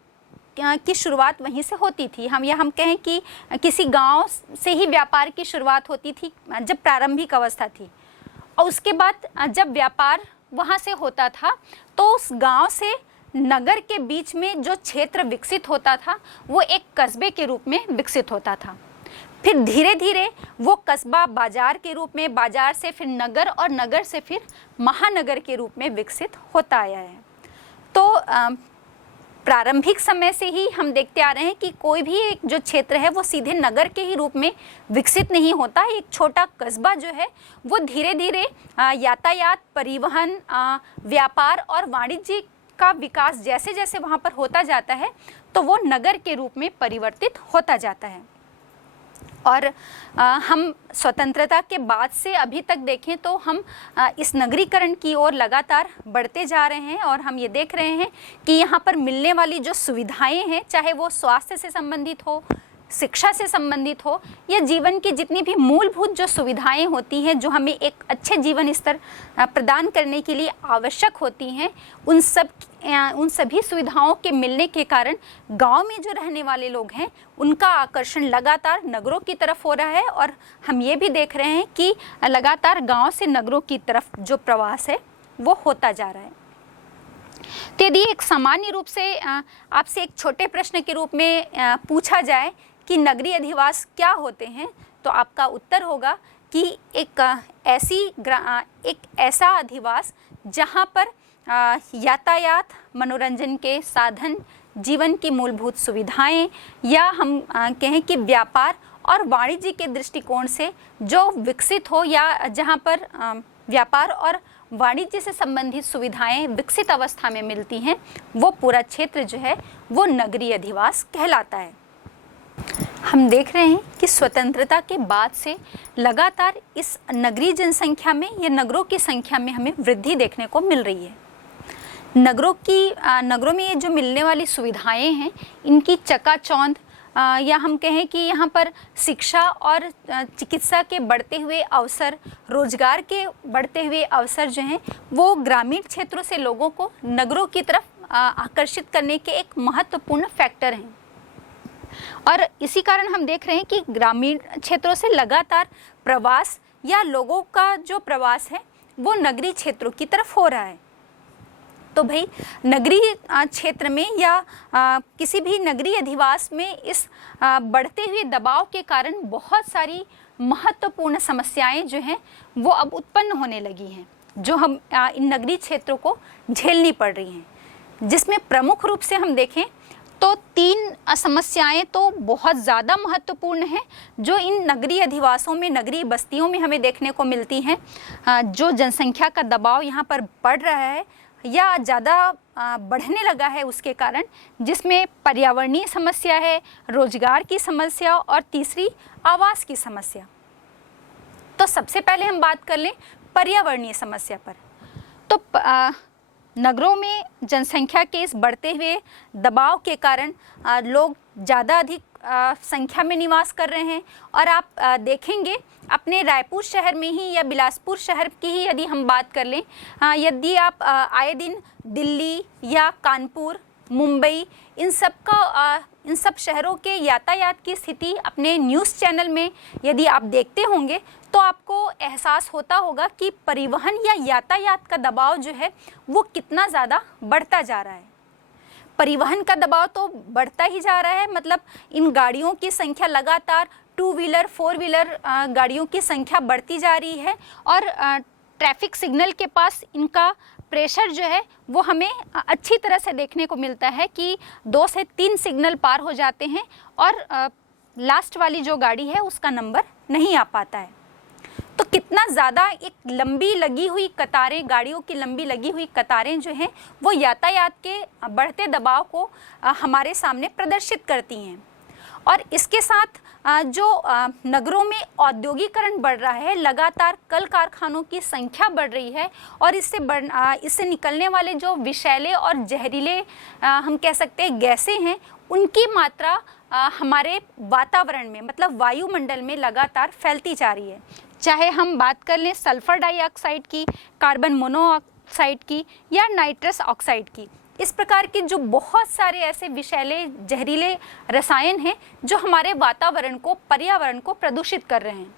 की शुरुआत वहीं से होती थी। हम कहें कि किसी गांव से ही व्यापार की शुरुआत होती थी जब प्रारंभिक अवस्था थी, और उसके बाद जब व्यापार वहाँ से होता था तो उस गांव से नगर के बीच में जो क्षेत्र विकसित होता था वो एक कस्बे के रूप में विकसित होता था। फिर धीरे धीरे वो कस्बा बाजार के रूप में, बाजार से फिर नगर और नगर से फिर महानगर के रूप में विकसित होता आया है। तो प्रारंभिक समय से ही हम देखते आ रहे हैं कि कोई भी एक जो क्षेत्र है वो सीधे नगर के ही रूप में विकसित नहीं होता। एक छोटा कस्बा जो है वो धीरे धीरे यातायात, परिवहन, व्यापार और वाणिज्य का विकास जैसे जैसे वहाँ पर होता जाता है तो वो नगर के रूप में परिवर्तित होता जाता है। और हम स्वतंत्रता के बाद से अभी तक देखें तो हम इस नगरीकरण की ओर लगातार बढ़ते जा रहे हैं, और हम ये देख रहे हैं कि यहाँ पर मिलने वाली जो सुविधाएं हैं, चाहे वो स्वास्थ्य से संबंधित हो, शिक्षा से संबंधित हो, या जीवन की जितनी भी मूलभूत जो सुविधाएं होती हैं जो हमें एक अच्छे जीवन स्तर प्रदान करने के लिए आवश्यक होती हैं, उन सभी सुविधाओं के मिलने के कारण गांव में जो रहने वाले लोग हैं उनका आकर्षण लगातार नगरों की तरफ हो रहा है। और हम ये भी देख रहे हैं कि लगातार गांव से नगरों की तरफ जो प्रवास है वो होता जा रहा है। तो यदि एक सामान्य रूप से आपसे एक छोटे प्रश्न के रूप में पूछा जाए कि नगरीय अधिवास क्या होते हैं, तो आपका उत्तर होगा कि एक ऐसा अधिवास जहां पर यातायात, मनोरंजन के साधन, जीवन की मूलभूत सुविधाएं, या हम कहें कि व्यापार और वाणिज्य के दृष्टिकोण से जो विकसित हो, या जहां पर व्यापार और वाणिज्य से संबंधित सुविधाएं विकसित अवस्था में मिलती हैं, वो पूरा क्षेत्र जो है वो नगरीय अधिवास कहलाता है। हम देख रहे हैं कि स्वतंत्रता के बाद से लगातार इस नगरीय जनसंख्या में या नगरों की संख्या में हमें वृद्धि देखने को मिल रही है। नगरों में ये जो मिलने वाली सुविधाएं हैं, इनकी चकाचौंध, या हम कहें कि यहाँ पर शिक्षा और चिकित्सा के बढ़ते हुए अवसर, रोजगार के बढ़ते हुए अवसर जो हैं वो ग्रामीण क्षेत्रों से लोगों को नगरों की तरफ आकर्षित करने के एक महत्वपूर्ण फैक्टर हैं। और इसी कारण हम देख रहे हैं कि ग्रामीण क्षेत्रों से लगातार प्रवास या लोगों का जो प्रवास है वो नगरीय क्षेत्रों की तरफ हो रहा है। तो भाई, नगरीय क्षेत्र में या किसी भी नगरीय अधिवास में इस बढ़ते हुए दबाव के कारण बहुत सारी महत्वपूर्ण समस्याएं जो हैं वो अब उत्पन्न होने लगी हैं, जो हम इन नगरीय क्षेत्रों को झेलनी पड़ रही हैं, जिसमें प्रमुख रूप से हम देखें तो 3 समस्याएं तो बहुत ज़्यादा महत्वपूर्ण हैं जो इन नगरीय अधिवासों में, नगरीय बस्तियों में हमें देखने को मिलती हैं। जो जनसंख्या का दबाव यहाँ पर बढ़ रहा है या ज़्यादा बढ़ने लगा है उसके कारण, जिसमें पर्यावरणीय समस्या है, रोजगार की समस्या और तीसरी आवास की समस्या। तो सबसे पहले हम बात कर लें पर्यावरणीय समस्या पर। तो नगरों में जनसंख्या के इस बढ़ते हुए दबाव के कारण लोग ज़्यादा अधिक संख्या में निवास कर रहे हैं। और आप देखेंगे अपने रायपुर शहर में ही या बिलासपुर शहर की ही यदि हम बात कर लें, यदि आप आए दिन दिल्ली या कानपुर, मुंबई, इन सब शहरों के यातायात की स्थिति अपने न्यूज़ चैनल में यदि आप देखते होंगे तो आपको एहसास होता होगा कि परिवहन या यातायात का दबाव जो है वो कितना ज़्यादा बढ़ता जा रहा है। परिवहन का दबाव तो बढ़ता ही जा रहा है, मतलब इन गाड़ियों की संख्या लगातार 2 व्हीलर 4 व्हीलर गाड़ियों की संख्या बढ़ती जा रही है। और ट्रैफिक सिग्नल के पास इनका प्रेशर जो है वो हमें अच्छी तरह से देखने को मिलता है कि 2 से 3 सिग्नल पार हो जाते हैं और लास्ट वाली जो गाड़ी है उसका नंबर नहीं आ पाता है। तो कितना ज़्यादा एक लंबी लगी हुई कतारें, गाड़ियों की लंबी लगी हुई कतारें जो हैं वो यातायात के बढ़ते दबाव को हमारे सामने प्रदर्शित करती हैं। और इसके साथ जो नगरों में औद्योगिकरण बढ़ रहा है, लगातार कल कारखानों की संख्या बढ़ रही है और इससे निकलने वाले जो विषैले और जहरीले हम कह सकते हैं गैसें हैं, उनकी मात्रा हमारे वातावरण में मतलब वायुमंडल में लगातार फैलती जा रही है। चाहे हम बात कर लें सल्फर डाइऑक्साइड की, कार्बन मोनोऑक्साइड की या नाइट्रस ऑक्साइड की, इस प्रकार के जो बहुत सारे ऐसे विषैले जहरीले रसायन हैं जो हमारे वातावरण को, पर्यावरण को प्रदूषित कर रहे हैं।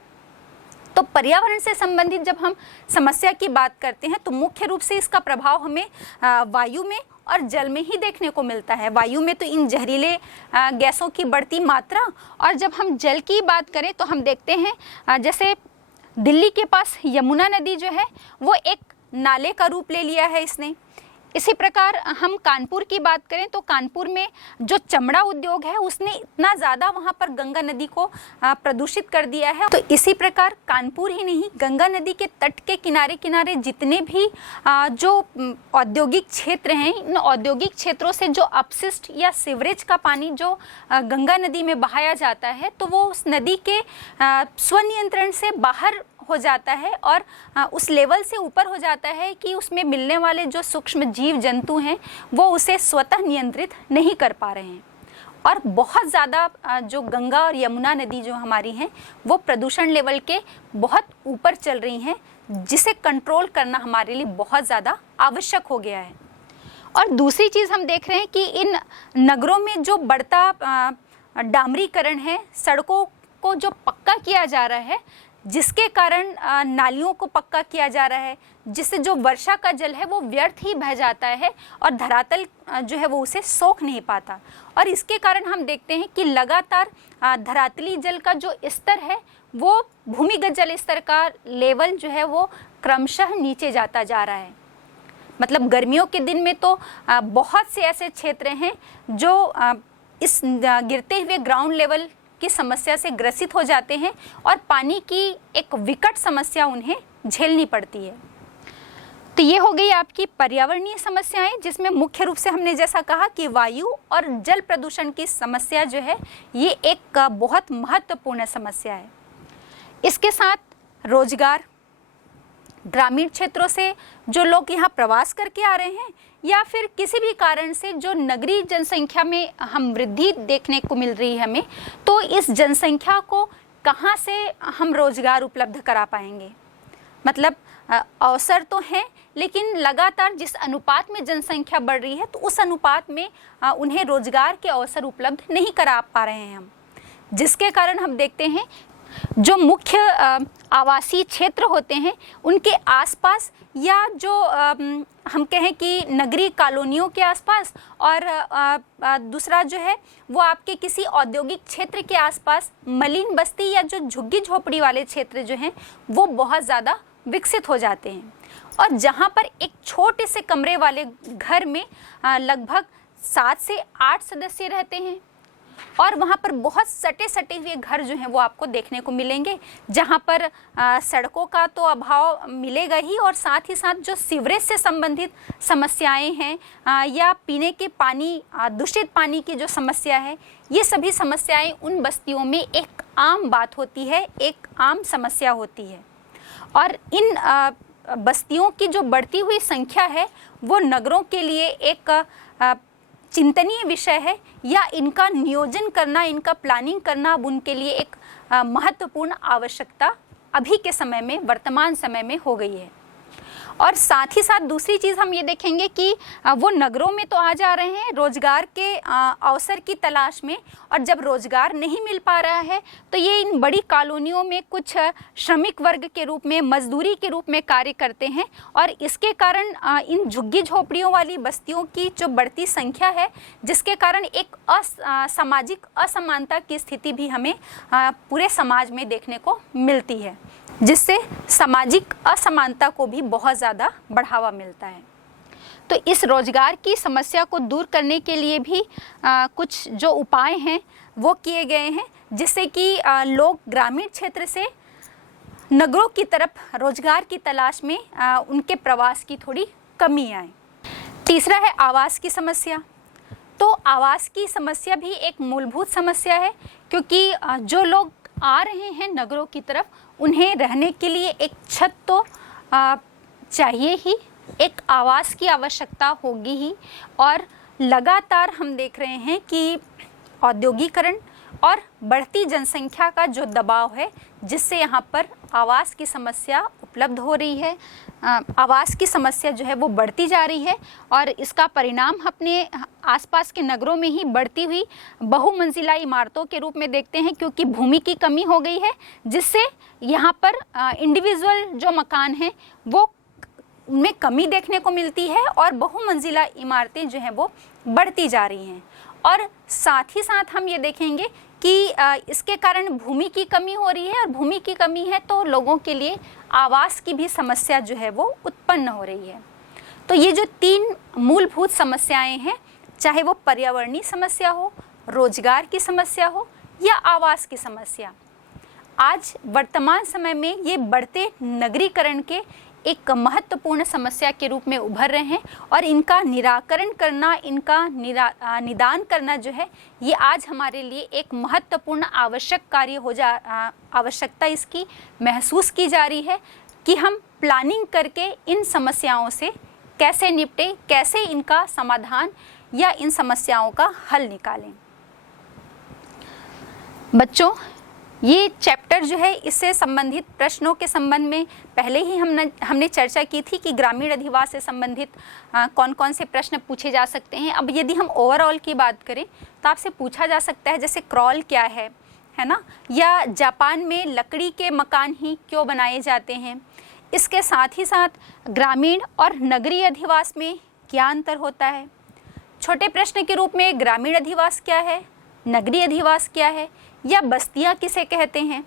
तो पर्यावरण से संबंधित जब हम समस्या की बात करते हैं तो मुख्य रूप से इसका प्रभाव हमें वायु में और जल में ही देखने को मिलता है। वायु में तो इन जहरीले गैसों की बढ़ती मात्रा, और जब हम जल की बात करें तो हम देखते हैं जैसे दिल्ली के पास यमुना नदी जो है वो एक नाले का रूप ले लिया है इसने। इसी प्रकार हम कानपुर की बात करें तो कानपुर में जो चमड़ा उद्योग है उसने इतना ज़्यादा वहाँ पर गंगा नदी को प्रदूषित कर दिया है। तो इसी प्रकार कानपुर ही नहीं, गंगा नदी के तट के किनारे किनारे जितने भी जो औद्योगिक क्षेत्र हैं, इन औद्योगिक क्षेत्रों से जो अपशिष्ट या सीवरेज का पानी जो गंगा नदी में बहाया जाता है तो वो उस नदी के स्वनियंत्रण से बाहर हो जाता है और उस लेवल से ऊपर हो जाता है कि उसमें मिलने वाले जो सूक्ष्म जीव जंतु हैं वो उसे स्वतः नियंत्रित नहीं कर पा रहे हैं। और बहुत ज़्यादा जो गंगा और यमुना नदी जो हमारी हैं वो प्रदूषण लेवल के बहुत ऊपर चल रही हैं, जिसे कंट्रोल करना हमारे लिए बहुत ज़्यादा आवश्यक हो गया है। और दूसरी चीज़ हम देख रहे हैं कि इन नगरों में जो बढ़ता डामरीकरण है, सड़कों को जो पक्का किया जा रहा है, जिसके कारण नालियों को पक्का किया जा रहा है, जिससे जो वर्षा का जल है वो व्यर्थ ही बह जाता है और धरातल जो है वो उसे सोख नहीं पाता। और इसके कारण हम देखते हैं कि लगातार धरातली जल का जो स्तर है वो भूमिगत जल स्तर का लेवल जो है वो क्रमशः नीचे जाता जा रहा है। मतलब गर्मियों के दिन में तो बहुत से ऐसे क्षेत्र हैं जो इस गिरते हुए ग्राउंड लेवल की समस्या से ग्रसित हो जाते हैं और पानी की एक विकट समस्या उन्हें झेलनी पड़ती है। तो ये हो गई आपकी पर्यावरणीय समस्याएं, जिसमें मुख्य रूप से हमने जैसा कहा कि वायु और जल प्रदूषण की समस्या जो है ये एक बहुत महत्वपूर्ण समस्या है। इसके साथ रोजगार, ग्रामीण क्षेत्रों से जो लोग यहाँ प्रवास करके आ रहे हैं या फिर किसी भी कारण से जो नगरीय जनसंख्या में हम वृद्धि देखने को मिल रही है हमें, तो इस जनसंख्या को कहाँ से हम रोजगार उपलब्ध करा पाएंगे। मतलब अवसर तो हैं, लेकिन लगातार जिस अनुपात में जनसंख्या बढ़ रही है तो उस अनुपात में उन्हें रोजगार के अवसर उपलब्ध नहीं करा पा रहे हैं हम, जिसके कारण हम देखते हैं जो मुख्य आवासीय क्षेत्र होते हैं उनके आसपास या जो हम कहें कि नगरीय कॉलोनियों के आसपास और दूसरा जो है वो आपके किसी औद्योगिक क्षेत्र के आसपास मलिन बस्ती या जो झुग्गी झोपड़ी वाले क्षेत्र जो हैं वो बहुत ज़्यादा विकसित हो जाते हैं। और जहाँ पर एक छोटे से कमरे वाले घर में लगभग 7 से 8 सदस्य रहते हैं और वहाँ पर बहुत सटे सटे हुए घर जो हैं वो आपको देखने को मिलेंगे, जहाँ पर सड़कों का तो अभाव मिलेगा ही और साथ ही साथ जो सीवरेज से संबंधित समस्याएं हैं या पीने के पानी, दूषित पानी की जो समस्या है, ये सभी समस्याएं उन बस्तियों में एक आम बात होती है, एक आम समस्या होती है। और इन बस्तियों की जो बढ़ती हुई संख्या है वो नगरों के लिए एक चिंतनीय विषय है या इनका नियोजन करना, इनका प्लानिंग करना अब उनके लिए एक महत्वपूर्ण आवश्यकता अभी के समय में, वर्तमान समय में हो गई है। और साथ ही साथ दूसरी चीज़ हम ये देखेंगे कि वो नगरों में तो आ जा रहे हैं रोजगार के अवसर की तलाश में, और जब रोजगार नहीं मिल पा रहा है तो ये इन बड़ी कॉलोनियों में कुछ श्रमिक वर्ग के रूप में, मजदूरी के रूप में कार्य करते हैं। और इसके कारण इन झुग्गी झोपड़ियों वाली बस्तियों की जो बढ़ती संख्या है, जिसके कारण एक सामाजिक असमानता की स्थिति भी हमें पूरे समाज में देखने को मिलती है, जिससे सामाजिक असमानता को भी बहुत ज़्यादा बढ़ावा मिलता है। तो इस रोजगार की समस्या को दूर करने के लिए भी कुछ जो उपाय हैं वो किए गए हैं, जिससे कि लोग ग्रामीण क्षेत्र से नगरों की तरफ रोजगार की तलाश में उनके प्रवास की थोड़ी कमी आए। तीसरा है आवास की समस्या। तो आवास की समस्या भी एक मूलभूत समस्या है, क्योंकि जो लोग आ रहे हैं नगरों की तरफ, उन्हें रहने के लिए एक छत तो चाहिए ही, एक आवास की आवश्यकता होगी ही। और लगातार हम देख रहे हैं कि औद्योगिकरण और बढ़ती जनसंख्या का जो दबाव है, जिससे यहाँ पर आवास की समस्या उपलब्ध हो रही है, आवास की समस्या जो है वो बढ़ती जा रही है। और इसका परिणाम अपने आसपास के नगरों में ही बढ़ती हुई बहुमंजिला इमारतों के रूप में देखते हैं, क्योंकि भूमि की कमी हो गई है, जिससे यहाँ पर इंडिविजुअल जो मकान हैं वो उनमें कमी देखने को मिलती है और बहुमंजिला इमारतें जो हैं वो बढ़ती जा रही हैं। और साथ ही साथ हम ये देखेंगे कि इसके कारण भूमि की कमी हो रही है, और भूमि की कमी है तो लोगों के लिए आवास की भी समस्या जो है वो उत्पन्न हो रही है। तो ये जो 3 मूलभूत समस्याएं हैं, चाहे वो पर्यावरणीय समस्या हो, रोजगार की समस्या हो या आवास की समस्या, आज वर्तमान समय में ये बढ़ते नगरीकरण के एक महत्वपूर्ण समस्या के रूप में उभर रहे हैं। और इनका निराकरण करना, इनका निदान करना जो है, ये आज हमारे लिए एक महत्वपूर्ण आवश्यक कार्य आवश्यकता इसकी महसूस की जा रही है कि हम प्लानिंग करके इन समस्याओं से कैसे निपटें, कैसे इनका समाधान या इन समस्याओं का हल निकालें। बच्चों, ये चैप्टर जो है, इससे संबंधित प्रश्नों के संबंध में पहले ही हमने चर्चा की थी कि ग्रामीण अधिवास से संबंधित कौन कौन से प्रश्न पूछे जा सकते हैं। अब यदि हम ओवरऑल की बात करें तो आपसे पूछा जा सकता है, जैसे क्रॉल क्या है ना, या जापान में लकड़ी के मकान ही क्यों बनाए जाते हैं। इसके साथ ही साथ ग्रामीण और नगरीय अधिवास में क्या अंतर होता है। छोटे प्रश्न के रूप में ग्रामीण अधिवास क्या है, नगरीय अधिवास क्या है, या बस्तियां किसे कहते हैं।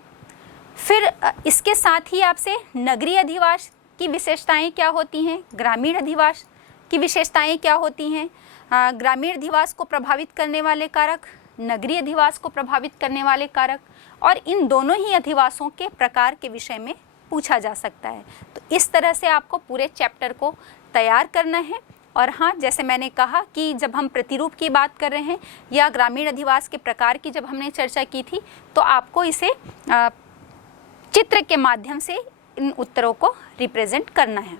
फिर इसके साथ ही आपसे नगरीय अधिवास की विशेषताएं क्या होती हैं, ग्रामीण अधिवास की विशेषताएं क्या होती हैं, ग्रामीण अधिवास को प्रभावित करने वाले कारक, नगरीय अधिवास को प्रभावित करने वाले कारक, और इन दोनों ही अधिवासों के प्रकार के विषय में पूछा जा सकता है। तो इस तरह से आपको पूरे चैप्टर को तैयार करना है। और हाँ, जैसे मैंने कहा कि जब हम प्रतिरूप की बात कर रहे हैं या ग्रामीण अधिवास के प्रकार की जब हमने चर्चा की थी, तो आपको इसे चित्र के माध्यम से इन उत्तरों को रिप्रेजेंट करना है।